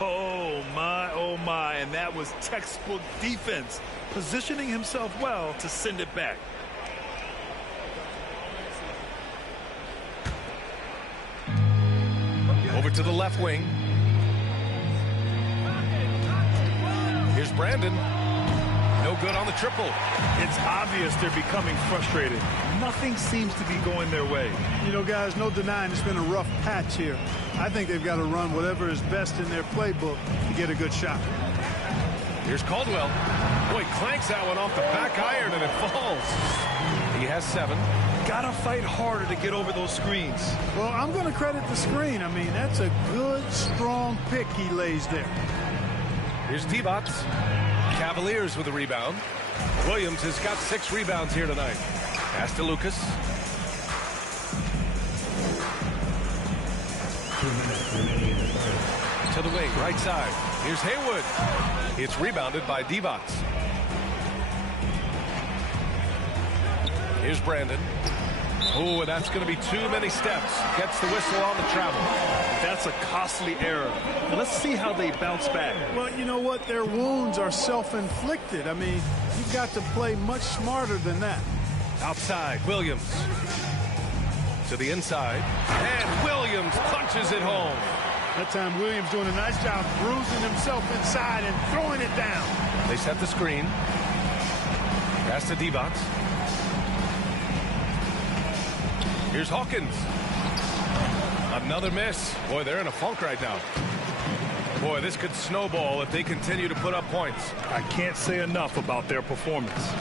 Oh my, and that was textbook defense, positioning himself well to send it back. Over to the left wing. Here's Brandon. No good on the triple. It's obvious they're becoming frustrated. Nothing seems to be going their way. You know, guys, no denying it's been a rough patch here. I think they've got to run whatever is best in their playbook to get a good shot. Here's Caldwell. Boy, clanks that one off the back iron and it falls. He has 7. Gotta fight harder to get over those screens. Well, I'm going to credit the screen. I mean, that's a good, strong pick he lays there. Here's Divac. Cavaliers with a rebound. Williams has got 6 rebounds here tonight. Pass to Lucas. 2 minutes remaining in the third. To the wing, right side. Here's Haywood. It's rebounded by Divac. Here's Brandon. Oh, and that's going to be too many steps. Gets the whistle on the travel. That's a costly error. Now let's see how they bounce back. Well, you know what? Their wounds are self-inflicted. I mean, you've got to play much smarter than that. Outside, Williams. To the inside. And Williams punches it home. That time Williams doing a nice job bruising himself inside and throwing it down. They set the screen. Pass to Divac. Here's Hawkins. Another miss. Boy, they're in a funk right now. Boy, this could snowball if they continue to put up points. I can't say enough about their performance.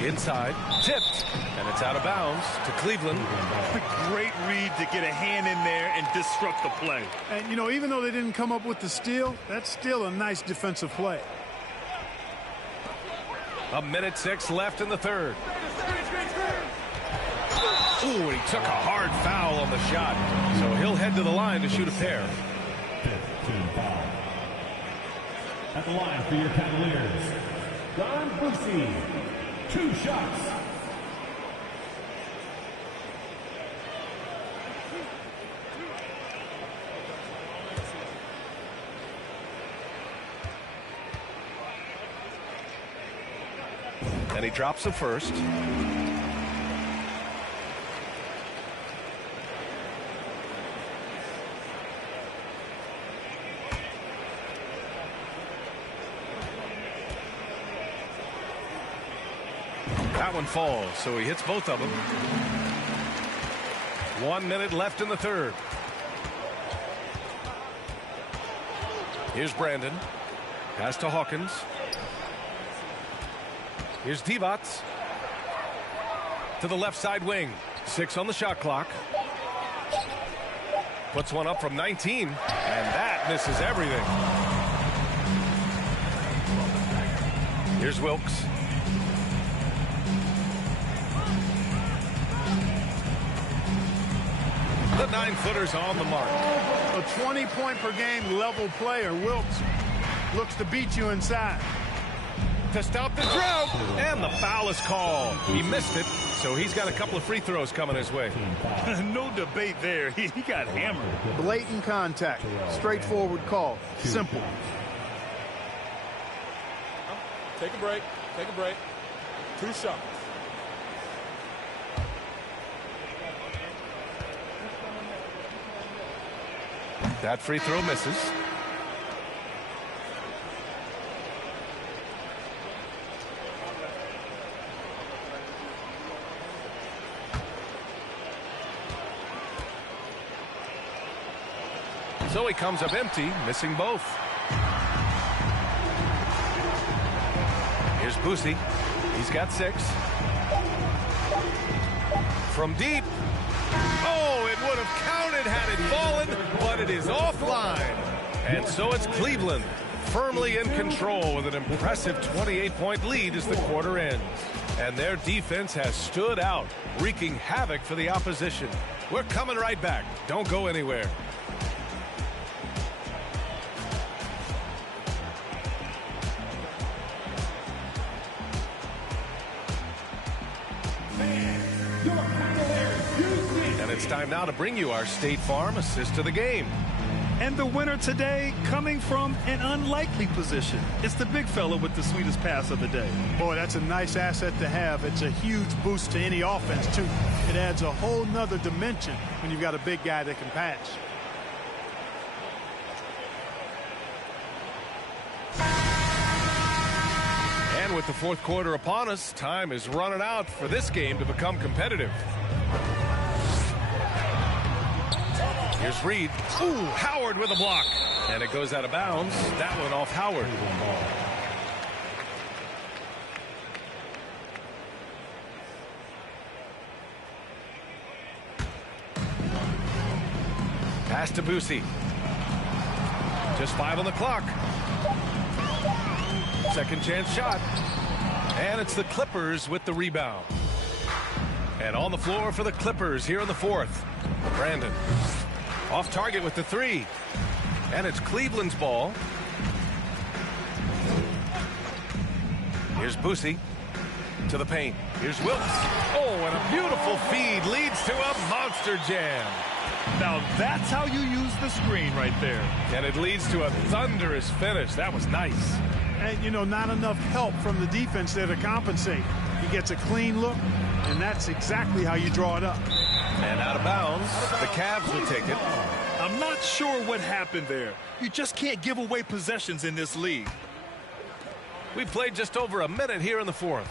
Inside, tipped, and it's out of bounds to Cleveland. A great read to get a hand in there and disrupt the play. And, you know, even though they didn't come up with the steal, that's still a nice defensive play. 1:06 left in the third. Ooh, and he took a hard foul on the shot. So he'll head to the line to shoot a pair. 5th team foul. At the line for your Cavaliers, Don Boosie. 2 shots. And he drops the first. That one falls, so he hits both of them. 1 minute left in the third. Here's Brandon. Pass to Hawkins. Here's Divac. To the left side wing. 6 on the shot clock. Puts one up from 19, and that misses everything. Here's Wilkes. The 9-footer's on the mark. A 20-point-per-game level player. Wilkes looks to beat you inside. To stop the drought, and the foul is called. He missed it, so he's got a couple of free throws coming his way. No debate there. He got hammered. Blatant contact. Straightforward call. Simple. Take a break. Take a break. 2 shots. That free throw misses. So he comes up empty, missing both. Here's Boosie. He's got 6. From deep. Oh, it would have counted had it fallen, but it is offline. And so it's Cleveland firmly in control with an impressive 28-point lead as the quarter ends. And their defense has stood out, wreaking havoc for the opposition. We're coming right back. Don't go anywhere. And it's time now to bring you our State Farm assist of the game. And the winner today coming from an unlikely position. It's the big fella with the sweetest pass of the day. Boy, that's a nice asset to have. It's a huge boost to any offense, too. It adds a whole nother dimension when you've got a big guy that can patch. And And with the fourth quarter upon us, time is running out for this game to become competitive. Here's Reed. Ooh, Howard with a block. And it goes out of bounds. That one off Howard. Pass to Boosie. Just 5 on the clock. Second chance shot. And it's the Clippers with the rebound. And on the floor for the Clippers here in the fourth. Brandon. Off target with the 3. And it's Cleveland's ball. Here's Boosie to the paint. Here's Wilkes. Oh, and a beautiful feed leads to a monster jam. Now that's how you use the screen right there. And it leads to a thunderous finish. That was nice. And, you know, not enough help from the defense there to compensate. He gets a clean look, and that's exactly how you draw it up. And out of bounds, the Cavs will take it. I'm not sure what happened there. You just can't give away possessions in this league. We played just over a minute here in the fourth.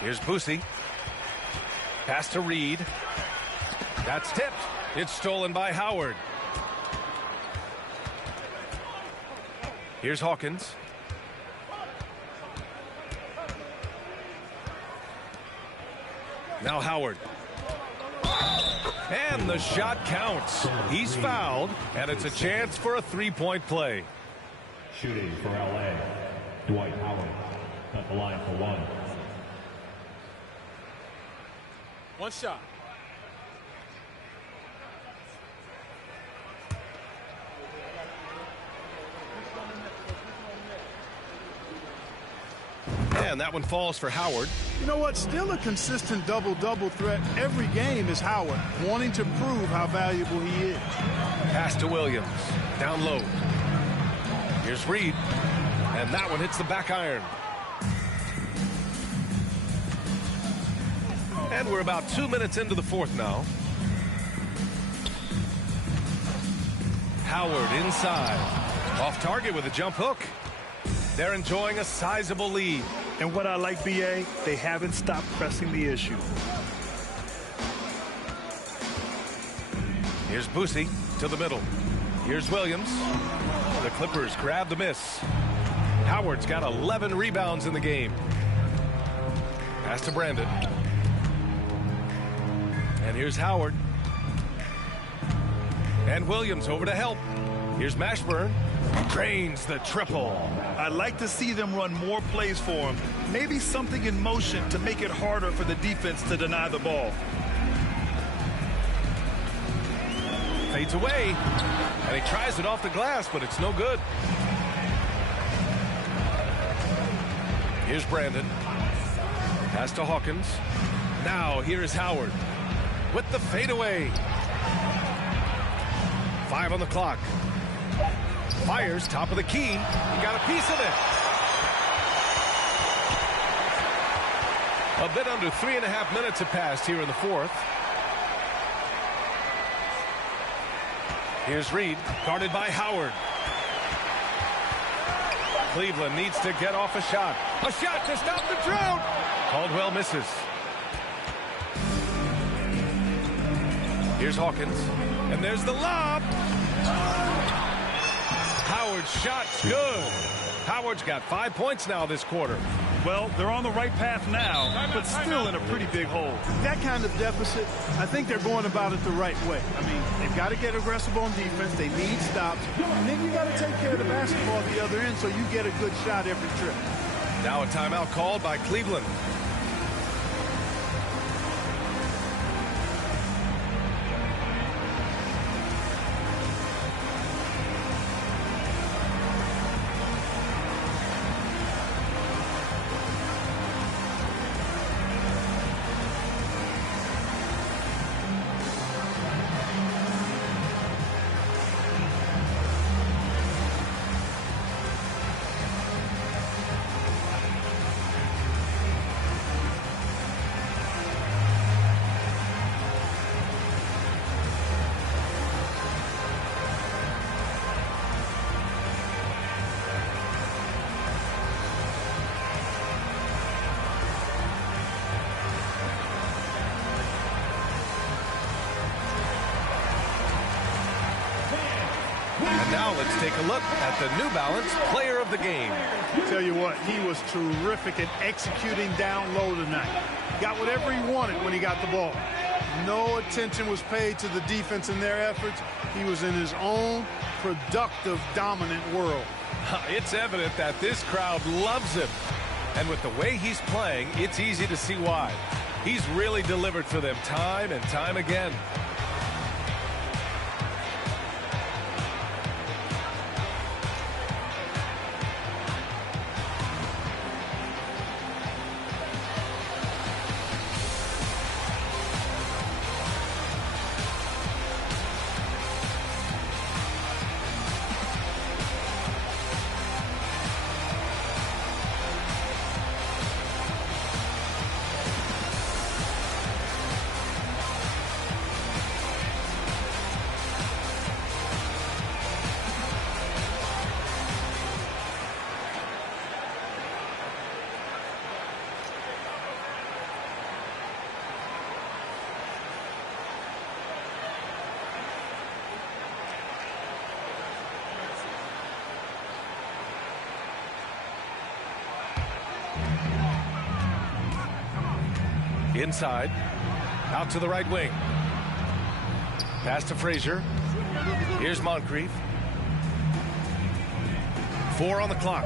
Here's Boosie. Pass to Reed. That's tipped. It's stolen by Howard. Here's Hawkins. Now Howard. And the shot counts. He's fouled, and it's a chance for a three-point play. Shooting for LA, Dwight Howard at the line for 1. One shot. And that one falls for Howard. You know what? Still a consistent double-double threat every game is Howard, wanting to prove how valuable he is. Pass to Williams. Down low. Here's Reed. And that one hits the back iron. And we're about 2 minutes into the fourth now. Howard inside. Off target with a jump hook. They're enjoying a sizable lead. And what I like, B.A., they haven't stopped pressing the issue. Here's Boosie to the middle. Here's Williams. The Clippers grab the miss. Howard's got 11 rebounds in the game. Pass to Brandon. And here's Howard. And Williams over to help. Here's Mashburn. Drains the triple. I'd like to see them run more plays for him. Maybe something in motion to make it harder for the defense to deny the ball. Fades away. And he tries it off the glass, but it's no good. Here's Brandon. Pass to Hawkins. Now here is Howard with the fadeaway. 5 on the clock. Fires top of the key. He got a piece of it. A bit under 3.5 minutes have passed here in the fourth. Here's Reed, guarded by Howard. Cleveland needs to get off a shot. A shot to stop the drought. Caldwell misses. Here's Hawkins. And there's the lob. Howard's shot's good. Howard's got 5 points now this quarter. Well, they're on the right path now, but still in a pretty big hole. That kind of deficit, I think they're going about it the right way. I mean, they've got to get aggressive on defense. They need stops. And then you got to take care of the basketball at the other end so you get a good shot every trip. Now a timeout called by Cleveland. And now let's take a look at the New Balance Player of the Game. Tell you what, he was terrific at executing down low tonight. Got whatever he wanted when he got the ball. No attention was paid to the defense and their efforts. He was in his own productive, dominant world. It's evident that this crowd loves him. And with the way he's playing, it's easy to see why. He's really delivered for them time and time again. Inside, out to the right wing. Pass to Frazier. Here's Moncrief. 4 on the clock.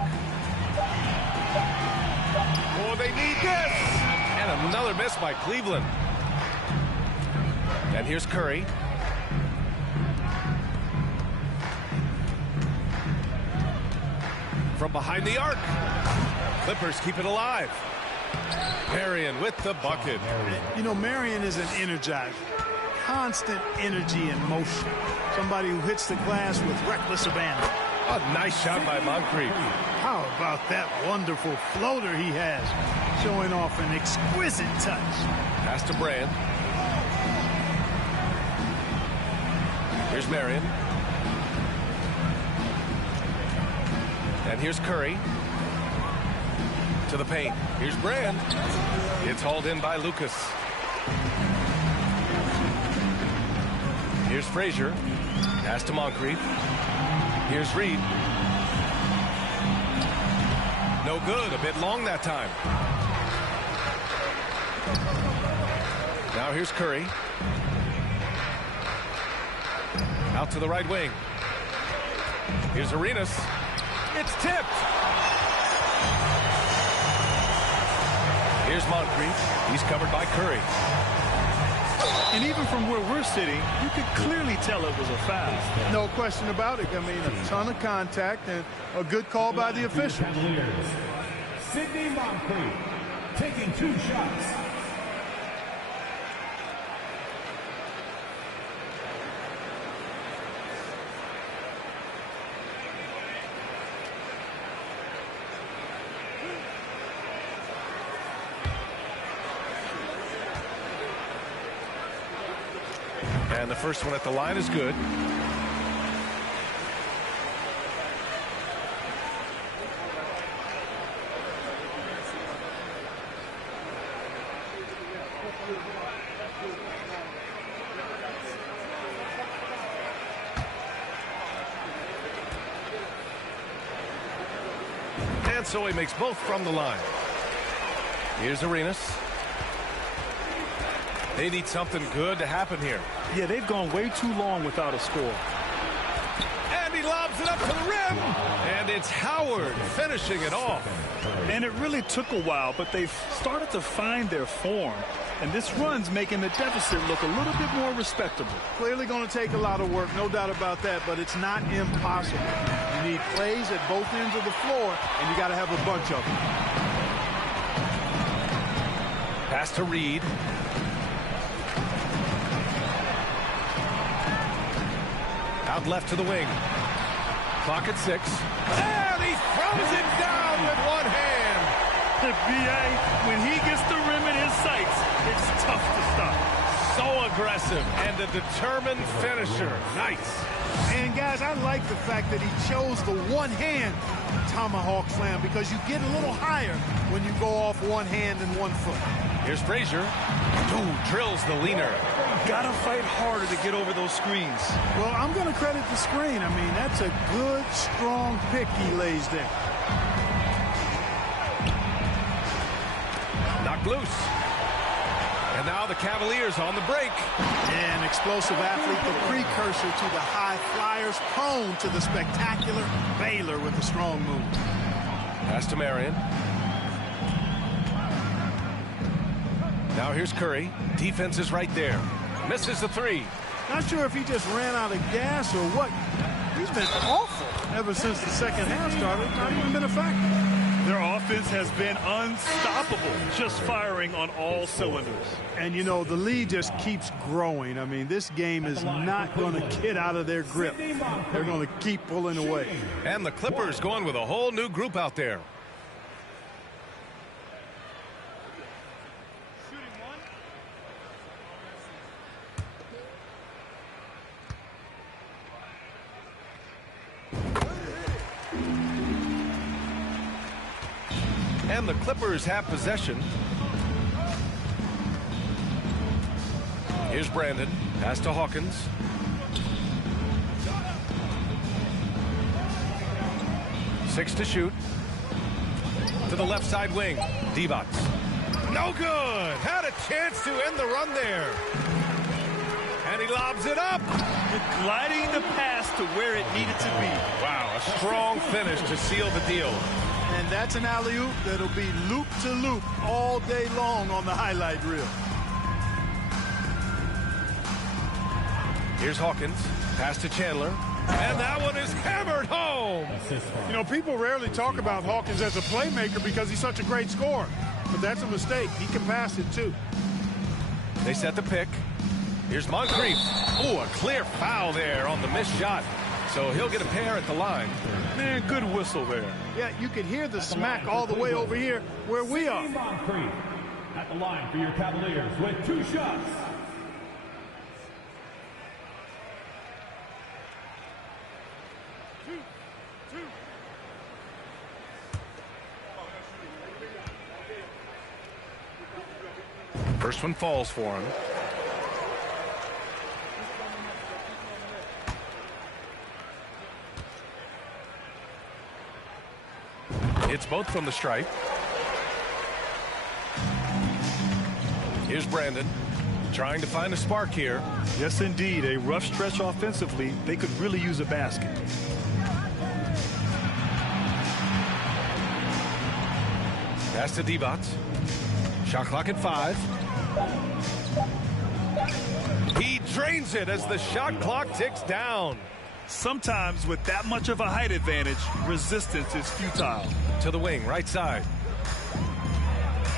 Oh, they need this! And another miss by Cleveland. And here's Curry. From behind the arc. Clippers keep it alive. Marion with the bucket. You know, Marion is an energizer. Constant energy and motion. Somebody who hits the glass with reckless abandon. A nice shot by Moncrief. How about that wonderful floater he has? Showing off an exquisite touch. Pass to Brand. Here's Marion. And here's Curry. To the paint. Here's Brand. It's hauled in by Lucas. Here's Frazier. Pass to Moncrief. Here's Reed. No good. A bit long that time. Now here's Curry. Out to the right wing. Here's Arenas. It's tipped. Here's Moncrief. He's covered by Curry. And even from where we're sitting, you could clearly tell it was a foul. No question about it. I mean, a ton of contact and a good call by the officials. Sidney Moncrief taking 2 shots. And the first one at the line is good. And so he makes both from the line. Here's Arenas. They need something good to happen here. Yeah, they've gone way too long without a score. And he lobs it up to the rim. And it's Howard finishing it off. And it really took a while, but they've started to find their form. And this run's making the deficit look a little bit more respectable. Clearly going to take a lot of work, no doubt about that, but it's not impossible. You need plays at both ends of the floor, and you got to have a bunch of them. Pass to Reed. Out left to the wing. Clock at 6. And he throws it down with one hand. B.A., when he gets the rim in his sights, it's tough to stop. So aggressive and a determined finisher. Nice. And, guys, I like the fact that he chose the one-hand tomahawk slam because you get a little higher when you go off one hand and one foot. Here's Frazier. Ooh, drills the leaner. got to fight harder to get over those screens. Well, I'm going to credit the screen. I mean, that's a good, strong pick he lays there. Knocked loose. And now the Cavaliers on the break. An explosive athlete, the precursor to the high flyers, prone to the spectacular. Baylor with a strong move. Pass to Marion. Now here's Curry. Defense is right there. Misses the three. Not sure if he just ran out of gas or what. He's been awful ever since the second half started. Not even been a factor. Their offense has been unstoppable, just firing on all cylinders. And, you know, the lead just keeps growing. I mean, this game is not going to get out of their grip. They're going to keep pulling away. And the Clippers going with a whole new group out there. And the Clippers have possession. Here's Brandon. Pass to Hawkins. Six to shoot. To the left side wing. Divac. No good. Had a chance to end the run there. And he lobs it up. Gliding the pass to where it needed to be. Wow, a strong finish to seal the deal. And that's an alley-oop that'll be loop-to-loop all day long on the highlight reel. Here's Hawkins. Pass to Chandler. And that one is hammered home. You know, people rarely talk about Hawkins as a playmaker because he's such a great scorer. But that's a mistake. He can pass it, too. They set the pick. Here's Moncrief. Oh, a clear foul there on the missed shot. So he'll get a pair at the line. Man, good whistle there. Yeah, you can hear the smack all the way over here where we are. Moncrief at the line for your Cavaliers with 2 shots. First one falls for him. It's both from the stripe. Here's Brandon trying to find a spark here. Yes, indeed. A rough stretch offensively. They could really use a basket. Pass to Divac. Shot clock at 5. He drains it as the shot clock ticks down. Sometimes with that much of a height advantage, resistance is futile. To the wing, right side.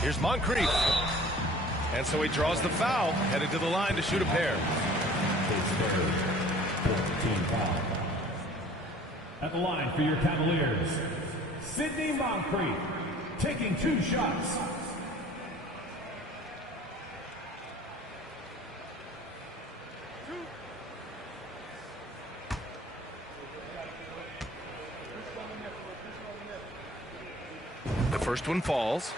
Here's Moncrief. And so he draws the foul, headed to the line to shoot a pair. At the line for your Cavaliers, Sidney Moncrief, taking 2 shots. The first one falls.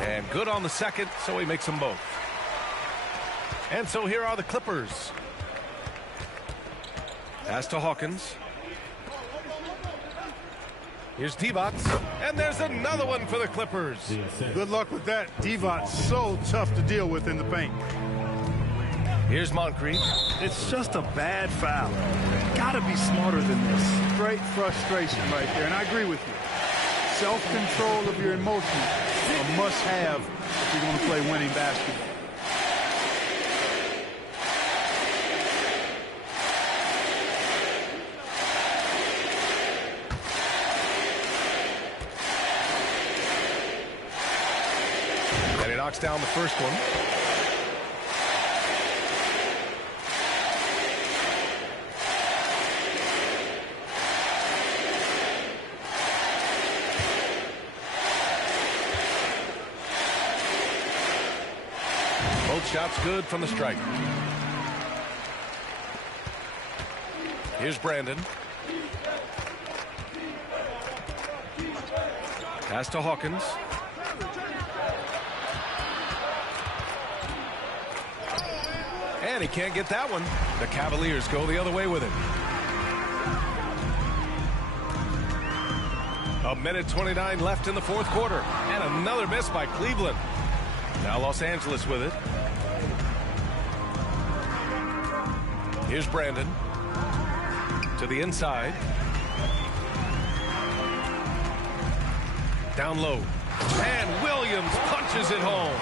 And good on the second, so he makes them both. And so here are the Clippers. Pass to Hawkins. Here's Divac. And there's another one for the Clippers. Good luck with that. Divac so tough to deal with in the paint. Here's Moncrief. It's just a bad foul. Gotta be smarter than this. Great frustration right there, and I agree with you. Self-control of your emotions, a must-have if you're going to play winning basketball. And he knocks down the first one. Both shots good from the stripe. Here's Brandon. Pass to Hawkins. And he can't get that one. The Cavaliers go the other way with it. 1:29 left in the fourth quarter. And another miss by Cleveland. Now Los Angeles with it. Here's Brandon. To the inside. Down low. And Williams punches it home.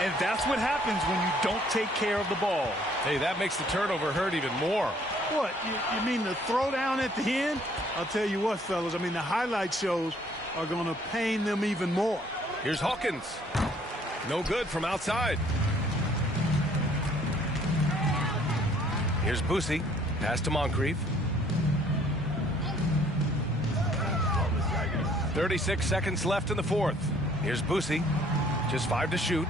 And that's what happens when you don't take care of the ball. Hey, that makes the turnover hurt even more. What, you mean the throwdown at the end? I'll tell you what, fellas, I mean, the highlight shows are going to pain them even more. Here's Hawkins. No good from outside. Here's Boosie. Pass to Moncrief. 36 seconds left in the fourth. Here's Boosie. Just 5 to shoot.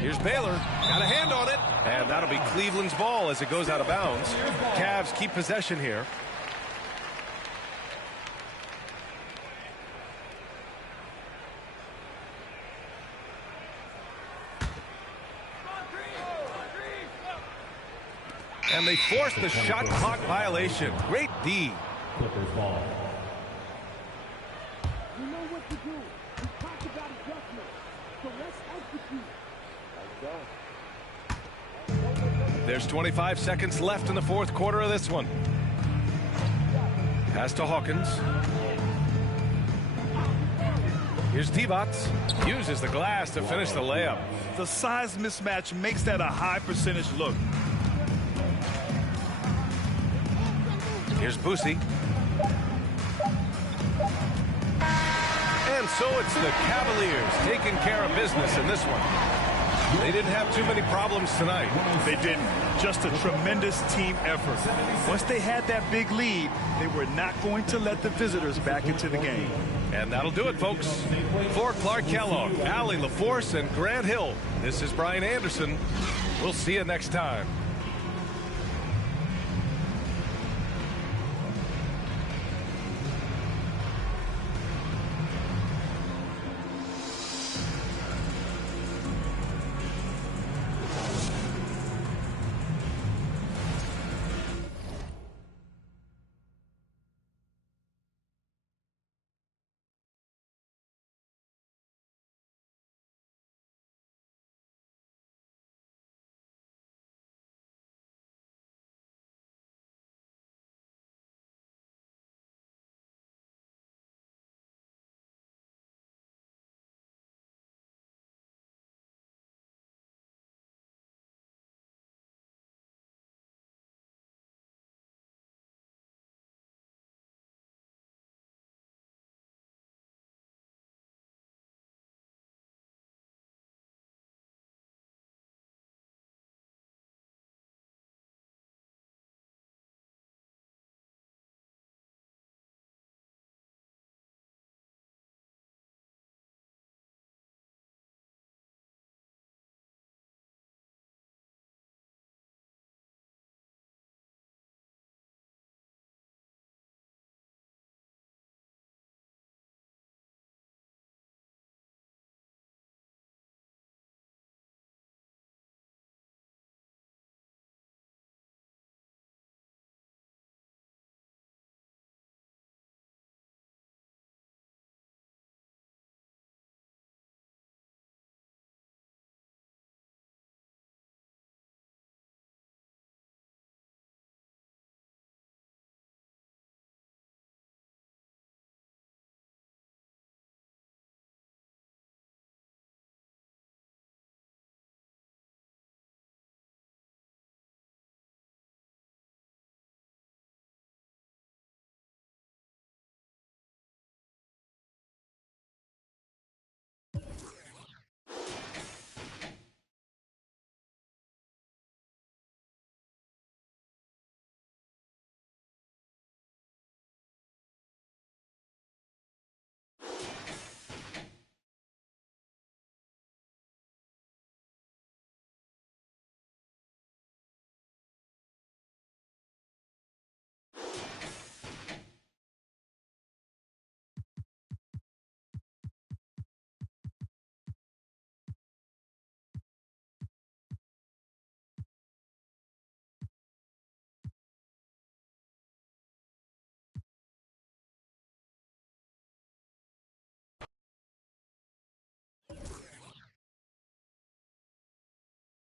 Here's Baylor. Got a hand on it. And that'll be Cleveland's ball as it goes out of bounds. Cavs keep possession here. And they force the shot clock violation. Great D. Clippers ball. You know what to do. We talked about adjustment. So let's execute. There's 25 seconds left in the fourth quarter of this one. Pass to Hawkins. Here's Divac. Uses the glass to finish the layup. The size mismatch makes that a high percentage look. Here's Boosie. And so it's the Cavaliers taking care of business in this one. They didn't have too many problems tonight. They didn't. Just a tremendous team effort. Once they had that big lead, they were not going to let the visitors back into the game. And that'll do it, folks. For Clark Kellogg, Allie LaForce, and Grant Hill, this is Brian Anderson. We'll see you next time.